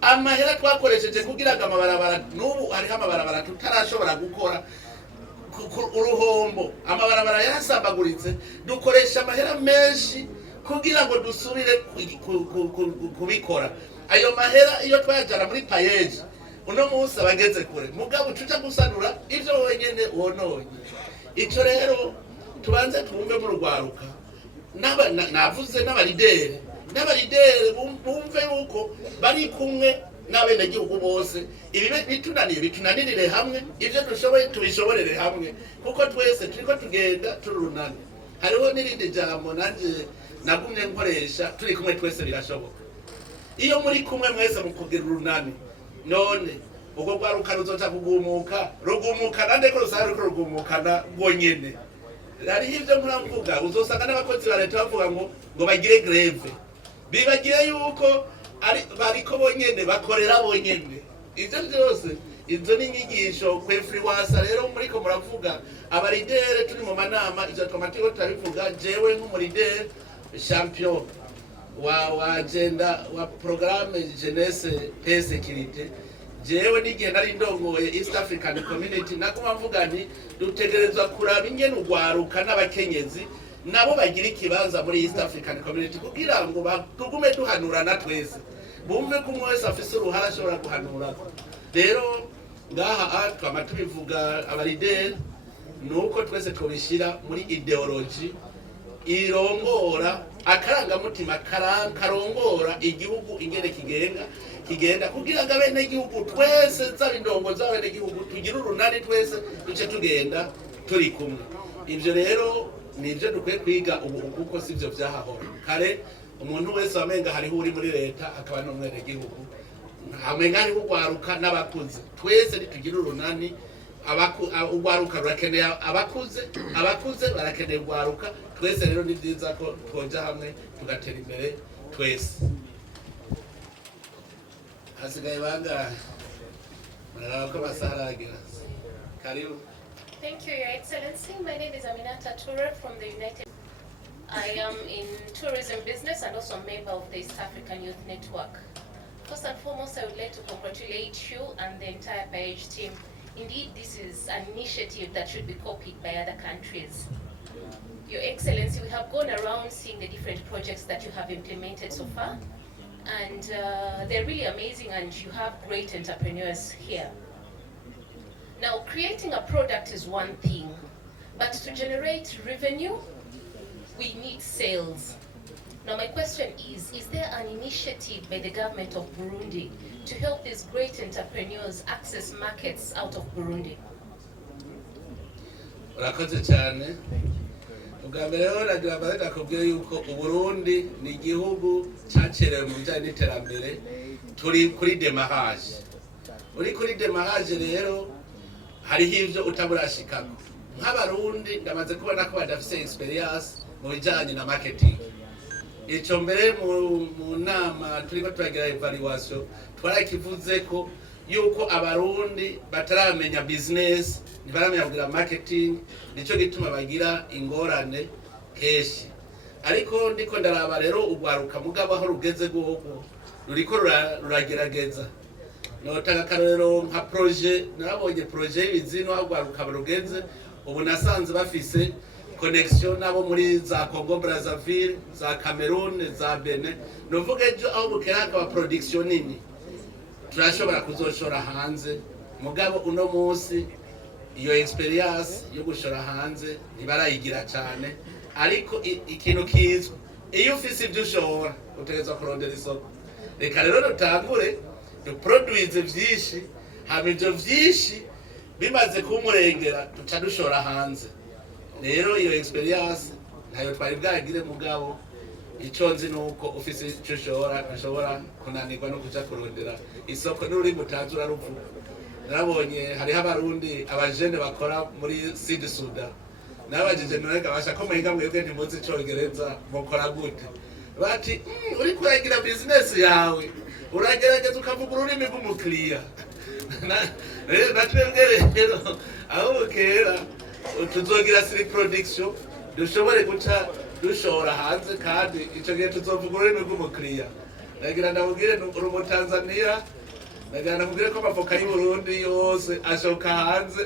amahera twakoresheje kugira ngo amabarabara, n'ubu hariho amabarabara tutarashobora gukora uruhombo, amabarabara yarasambaguritse, dukoresha amahera menshi kugira ngo dusubire kubikora. Ayo mahera iyo twajana muri payeje uno munsi abageze kure, mugabo tuca gusanura ivyo wenyene wononye. Ico rero tubanze twumve mu rugwaruka, navuze n'abalidere bumve yuko bari kumwe n'abene gihugu bose. Ibibe bitunanirire hamwe, ivyo dushoboye tubishoborere hamwe, kuko twese turiko tugenda turunana. Hariho n'irindi jambo nanje nagumye nkoresha, turi kumwe twese birashoboka. Iyo muri kumwe mwese mukugira urunani, none ubwo gwaruka ruzoca kugumuka, rugumuka nande ko rusahari ko rugumukana bonyene. Hari ivyo muravuga, uzosanga n'abakozi ba leta bavuga ngo bagire greve, bibagiye yuko bariko bonyene bakorera bonyene. Ivyo byose izo ni inyigisho kwefriwasa. Rero muriko muravuga abaridere turi mu manama, ivyo twamatiko turabivuga. Jewe nk'umuridere champion wa agenda wa programme jeunesse et sécurité, jewe n'igihe nari ndongoye East African Community, nakuma mvuga nti dutegerezwa kuraba ingene ugwaruka n'abakenyezi nabo bagira ikibanza muri East African Community, kugira ngo tugume duhanurana twese, bumve ko umwe wese afise uruhara ashobora guhanura. Rero ngaha twama tubivuga abaridere, nuko twese twobishira muri ideology irongora akarangamutima karongora igihugu ingene kigenda, kugira ngo abene igihugu twese z'abindongo z'abene igihugu tugira urunani twese duce tugenda turi kumwe. Ivyo rero nivyo dukwiye kwiga ubu, kuko sivyo vyahahora kare. Umuntu wese wamenga hariho uri muri leta akaba n'umwene gihugu, amenga hariho ugwaruka n'abakuze, twese tugira urunani. Ugwaruka rurakeneye abakuze barakeneye ugwaruka, twese rero ni byiza ko twoja hamwe tugatera imbere twese. Hasigaye banga muraraba ko basaharagira. Karibu. Thank you, Your Excellency. My name is Aminata Toure from the United. I am in tourism business and also a member of the East African Youth Network. First and foremost, I would like to congratulate you and the entire PAEJ team. Indeed, this is an initiative that should be copied by other countries. Your Excellency, we have gone around seeing the different projects that you have implemented so far, and they're really amazing, and you have great entrepreneurs here. Now, creating a product is one thing, but to generate revenue, we need sales. Now, my question is there an initiative by the government of Burundi to help these great entrepreneurs access markets out of Burundi? Urakoze cyane. Ubwambere rero nagira bareka kubwira yuko Burundi ni igihugu cyacerewe mu bijyanye n'iterambere, turi kuri demarrage. Uri kuri demarrage rero hariho ivyo utaburashikako. Nk'abarundi ndamaze kubona ko badafise experience mu bijyanye na marketing. Ico mbere mu nama turiko turagira evaluation twarakivuze ko yuko abarundi bataramenya business, ntibaramenya kugira marketing, nico gituma bagira ingorane keshi. Ariko ndiko ndaraba rero ugwaruka mugabo aho rugeze gogo ruriko ruragerageza. Notanga karero nka projet, narabonye projet y'ibizino aho ugwaruka rugeze, ubu nasanze bafise connection nabo muri za Congo Brazzaville, za Cameroon, za Benin. Novuga ejo aho bukera hakaba production nini turashobora kuzoshora hanze, mugabo uno munsi iyo experience yo gushora hanze ntibarayigira cyane, ariko ikintu kizwe iyo ufise ibyo ushora utegerezwa kurondera isoko. Reka rero dutangure duproduise vyinshi, hama ivyo vyinshi bimaze kumurengera duca dushora hanze. Rero iyo experience ntayo twari bwagire, mugabo icyo nzi nuko ufise icyo ushora ntashobora kunanirwa no kuja kurondera isoko n'uri mutanzu uraruvuga. Narabonye hariho abarundi abajene bakora muri Sud Sudan, nabajije nurega basha ko muhinga mwebwe ntimuzi icongereza mukora gute? Bati uri kuragira business yawe uragerageza ukavuga ururimi rw'umukiriya. Natwebwe rero aho bukera tuzogira siri production dushobore guca dushora hanze, kandi ico gihe tuzovuga ururimi rw'umukiriya. Nagira ndabubwire uri mu Tanzania, nagira ndabubwire ko amavoka y'u Burundi yose ashoka hanze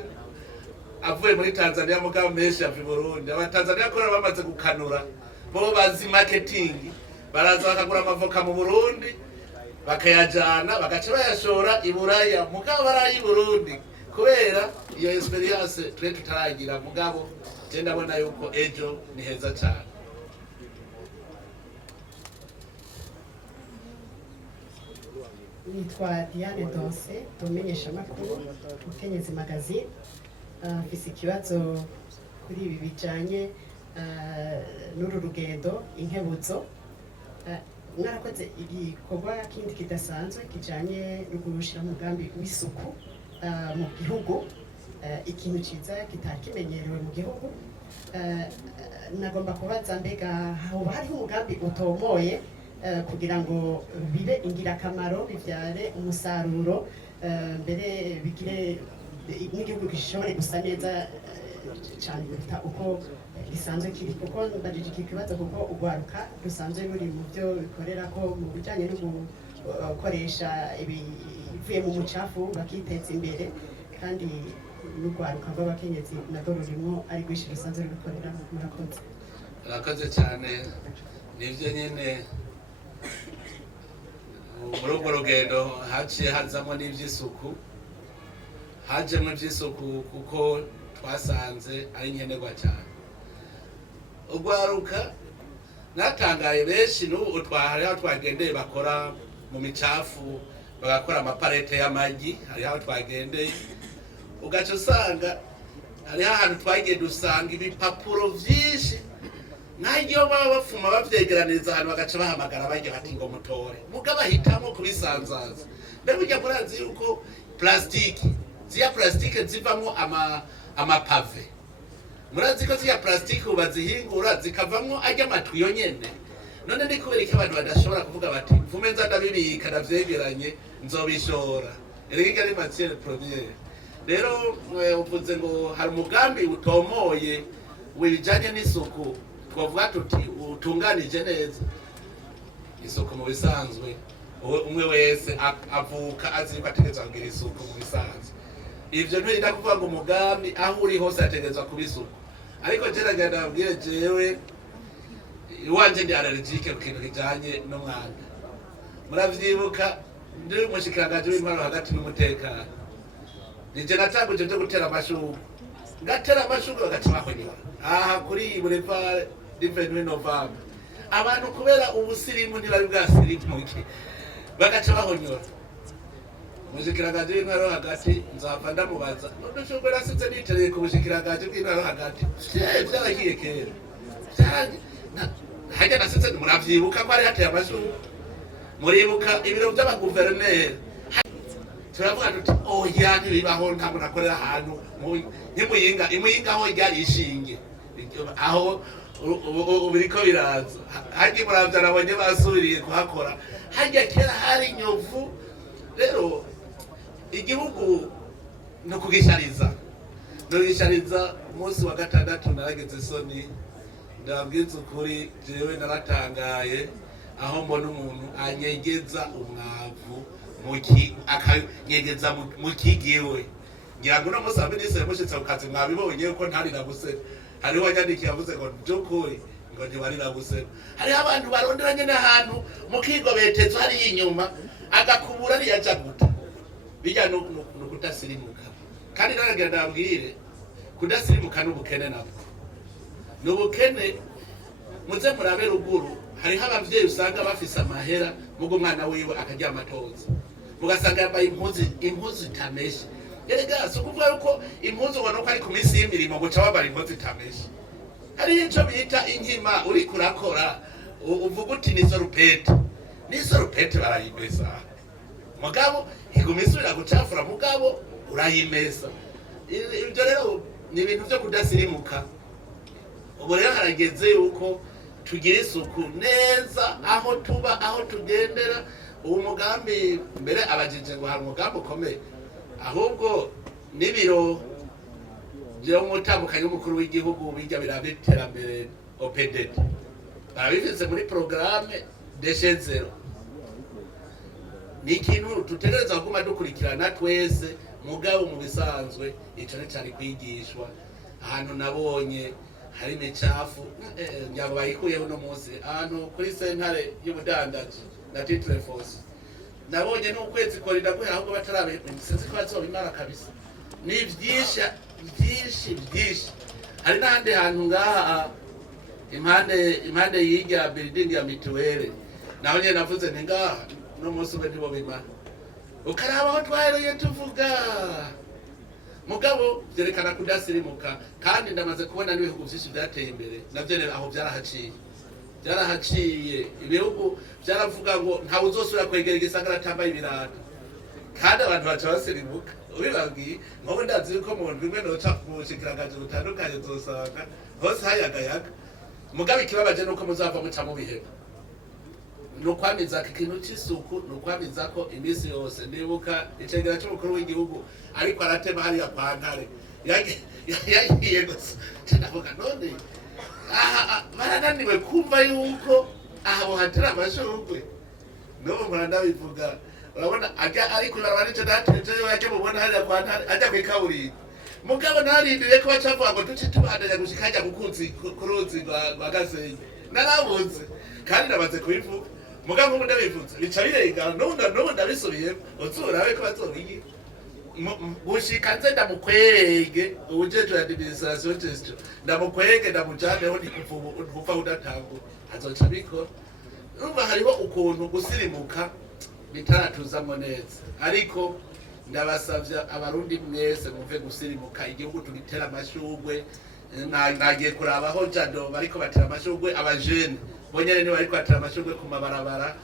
avuye muri Tanzania, mugabo menshi ava i Burundi. Abatanzania ko bamaze gukanura bo bazi marketing, baraza bakagura amavoka mu Burundi bakayajana bagaca bayashora i Buraya, mugabo barayi i Burundi kubera iyo experience twe tutaragira. Mugabo je ndabona yuko ejo ni heza cyane. Nitwa Diane Donse, tumenyesha amakuru Mukenyezi magazine. Mfise ikibazo kuri ibi bijanye n'uru rugendo inkebuzo. Mwarakoze igikorwa kindi kidasanzwe kijanye no gushira umugambi w'isuku mu gihugu, ikintu ciza kitari kimenyerewe mu gihugu. Nagomba kubaza mbega hoba hariho umugambi utomoye kugira ngo bibe ingirakamaro, bivyare umusaruro, mbere bigire n'igihugu gishobore gusa neza cyane kuruta uko gisanzwe kiri. Kuko mbajije iki kibazo kuko urwaruka rusanzwe ruri mu byo bikorera ko mu bijanye no gukoresha ibivuye mu mucafu bakiteza imbere, kandi n'urwaruka rw'abakenyezi nabwo rurimo ari rwinshi rusanzwe rubikorera. Murakoze. Murakoze cyane. Nivyo nyene muri urwo rugendo haciye hazamo n'ivy'isuku, hajemo ivy'isuku kuko twasanze ari nkenerwa cyane. Urwaruka natangaye benshi n'ubu hariho twagendeye bakora mu micafu, bagakora amaparete y'amagi, hariho twagendeye ugaca usanga hariho ahantu twagiye dusanga ibipapuro vyinshi, nayo baba bafuma bavyegeraniriza ahantu bagaca bahamagara bagiye bati ngo mutore, mugabo bahitamo kubisanzaza. Mbere burya murazi yuko plastiki, ziya plastike zivamwo amapave, murazi ko ziya plastiki ubazihingura zikavamwo ajya amatwiyo nyene. None ni kubera iki abantu badashobora kuvuga bati mvume nza ndabibika ndavyegeranye nzobishora? Erega ari matière première. Rero uvuze ngo hari umugambi utomoye wijanye n'isuku, twavuga tuti utunganije neza. Isuku mu bisanzwe umwe wese avuka azi ko ategerezwa kugira isuku mu bisanzwe. Ivyo ntirinda kuvuga ngo umugambi aho uri hose ategerezwa kuba isuku, ariko je nagira ndabwire jewe iwanje ndi allergique ku kintu kijanye n'umwanda. Muravyibuka ndi umushikiranganje w'intwaro hagati n'umutekano, nije natanguje byo gutera amashurwe, ngatera amashurwe bagaca bahonyora aha kuri Boulevard du 28 Novembre. Abantu kubera ubusirimu ntibari bwasirimuke bagaca bahonyora. Umushikiranganje w'intwaro hagati nzava ndamubaza n'udushurwe nasize nitereye ku bushikiranganje bw'intwaro hagati, vyaragiye kera hajya nasize. Muravyibuka ko ari hateye amashurwe? Muribuka ibiro by'abaguverineri turavuga tuti oya ntibibaho, ntabwo nakorera ahantu imuyinga aho ryari ishinge aho biriko biraza. Hajya muravya nabonye basubiriye kuhakora, hajya kera hari inyovu. Rero igihugu no kugishariza umunsi wa gatandatu narageze isoni, ndabwiza ukuri jewe naratangaye aho mbona umuntu anyegeza umwavu akanyegeza mu kigiwe. Ngira ngo no musa minisitiri mushitse ku kazi mwabibonye ko ntarira gusema. Hariho wanyandikiye avuze ngo byukuri ngo ntibarira gusema. Hariho abantu baronderanye n'ahantu mu kigo betezwa hari inyuma agakubura ari yajaguta bijya no kutasirimuka, kandi naragira ndabwire kudasirimuka n'ubukene nabwo n'ubukene muze murabe ruguru hariho abavyeyi usanga bafise amahera mugo umwana wiwe akarya amatoza mugasanga yambaye impuzu itameshe erega si ukuvuga yuko impuzu ubona ko ari ku minsi y'imirimo guca wambara impuzu itameshe hariho ico bita inkima uriko urakora uvuga uti ni sorupete barayimesa mugabo iguma isubira gucafura mugabo urayimesa ibyo rero ni ibintu byo kudasirimuka ubu rero harageze yuko tugira isuku neza aho tuba aho tugendera uwo mugambi mbere abajije ngo hari umugambi ukomeye ahubwo n'ibiro byo mutambukanye umukuru w'igihugu bijya birabye iterambere OPDD barabifise muri programme Deshe Zero ni ikintu tutegereza kuguma dukurikirana twese mugabo mu bisanzwe ico ne cyari kwigishwa ahantu nabonye hari imicafu njyabo bayikuyeho no munsi ahantu kuri sentare y'ubudandaji na titre force nabonye n'ukwezi korida guhera ahubwo batarabe sinzi ko bazobimara kabisa ni byinshi hari n'ahandi hantu ngaha impande y'irya building ya mituwele naho nyene navuze nti ngaha no munsi we ntibobimara ukaraba aho twahereye tuvuga mugabo byerekana kudasirimuka kandi ndamaze kubona n'ibihugu byinshi byateye imbere navyo rero aho byarahaciye ibihugu byaravuga ngo ntawe uzosubira kwegera igisagara atambaye ibirato kandi abantu baca basirimuka ubibabwiye nk'ubu ndazi yuko mu ndwi imwe noca mu bushikiranganje butandukanye uzosanga hose hayagayaga mugabo ikibabaje nuko muzava muca mu biheba nukwamiza ikintu cy'isuku nukwamiza ko iminsi yose ndibuka icegera cy'umukuru w'igihugu ariko aratema hariya kwa Ntare yagiye gusa ndavuga none barananiwe kumva yuko aho hatera amashurwe n'ubu mpora ndabivuga urabona ariko urabona natuje yajya mubona hariya kwa Ntare ajya kwikaburimbo mugabo narindiriye ko bacavuga ngo duce tubandanya gushika hajya ku ruzi rwa Gasenyi narabuze kandi nabaze kubivuga mugabo nk'ubu ndabivuze bica birengana n'ubu ndabisubiye uzurabe ko bazobigira gushika nze ndamukwege ubujejwe administration gestion ndamukwege ndamujaneho ntikuva udatangura azoca bikora urumva hariho ukuntu gusirimuka bitaratuzamo neza ariko ndabasavye abarundi mwese muve gusirimuka igihugu tugitera amashurwe nagiye kurabaho jado bariko batera amashurwe abajene bonyene ni bariko batera amashurwe ku mabarabara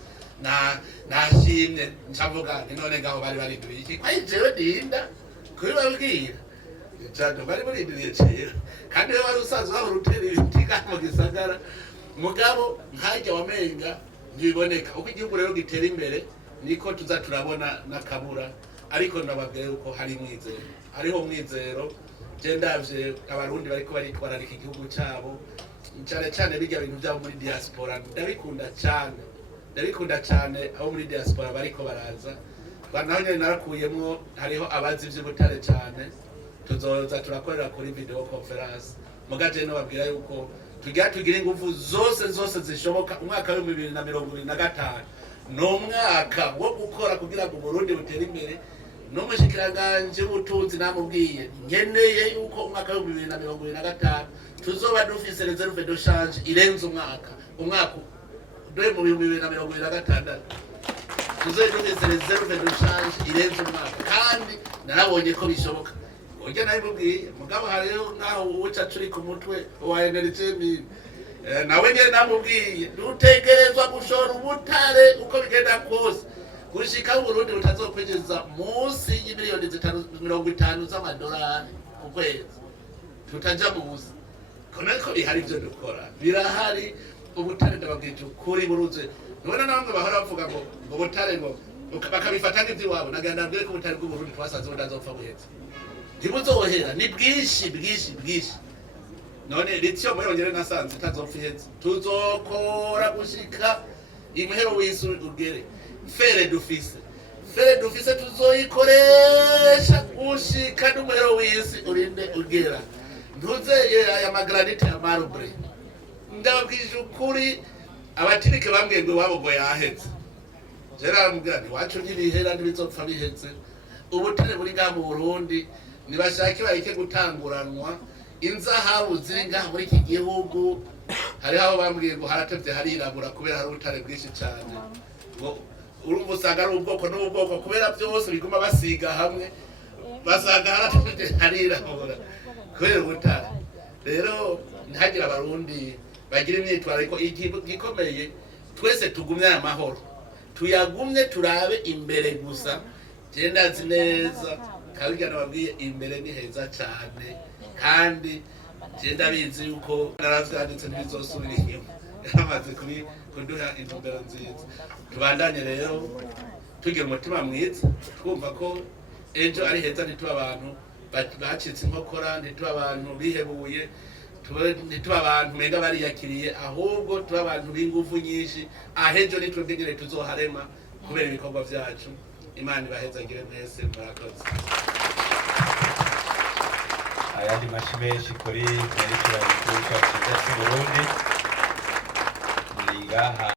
nashimye ncavuga none ngaho bari barindiriye iki kwayi jewe dinda kubibabwira jado bari barindiriye cyera kandi we wari usanzwe wahora utera ibiti mu gisagara mugabo nkajya wamenga ntibiboneka uko igihugu rero gitera imbere niko tuza turabona n'akabura ariko nababwiye uko hari mwizero hariho mwizero je ndavye abarundi bariko baritwararika igihugu cyabo cyane cyane bijya bintu byabo muri diaspora ndabikunda cyane aho muri diaspora bariko baraza naho nyene narakuyemwo hariho abazi ivy'ubutare cyane tuzoza turakorera kuri video conference mugaje no babwira yuko tugira ingufu zose zishoboka umwaka wa 2025 no mwaka wo gukora kugira ngo Burundi butere imbere no mushikiranganje ubutunzi namubwiye nkeneye yuko umwaka wa 2025 tuzoba dufise reserve de change irenze umwaka dore mu 2026 tuzoba dufise reserve de change irenze umwaka kandi narabonye ko bishoboka ujya nabibwiye mugabo hariho naho uca turi ku mutwe wa energy nawe nyene namubwiye dutegerezwa gushora ubutare uko bigenda kose gushika Burundi butazokwinjiza munsi y'imiliyoni 50 z'amadolari ku kwezi tutaja munsi koneko bihari byo dukora birahari ubutare ndababwije kuri buruze none namwe bahora bavuga ngo ubutare ngo bakabifata nk'ivy'iwabo nagenda ndabwire ko ubutare bw'u Burundi twasanze budazopfa buhetse ntibuzohera ni bwinshi none lithium yongere nasanze itazopfa ihetse tuzokora gushika imihero w'isi ugere fere dufise tuzoyikoresha gushika n'umuhero w'isi urinde ugera ntuzeye aya magranite ya marble ndababwije ukuri abatirike bambwiye ngo wabo ngo yahetse Gerard mugani wacu ntibihera ntibizopfa bihetse ubutare buri ngaha mu Burundi nibashake bareke gutanguranwa inzahabu ziri ngaha muri iki gihugu. Hariho aho bambwiye ngo haratevye harirabura kubera hari ubutare bwinshi cyane, ngo urumva usanga ari ubwoko n'ubwoko kubera byose biguma basiga hamwe, basanga haratevye harirabura kubera ubutare. Rero ntihagire abarundi bagira imyitwarariko igikomeye, twese tugumye aya mahoro, tuyagumye turabe imbere gusa. Je ndazi neza kabigana babwiye imbere ni heza cyane, kandi je ndabizi yuko naravyanditse ntibizosubira inyuma, yamaze kuduha intumbero nziza. Tubandanye rero tugira umutima mwiza, twumva ko ejo ari heza, ntituba abantu bacitse inkokora, ntituba abantu bihebuye, ntituba abantu menga bariyakiriye, ahubwo tuba abantu b'ingufu nyinshi. Ahejo nitwebwe nyene tuzoharema kubera ibikorwa vyacu. Imana ibahezagire mwese, murakoze. Ayandi mashi menshi kuri Kurikirana cy'u Burundi. Ngaha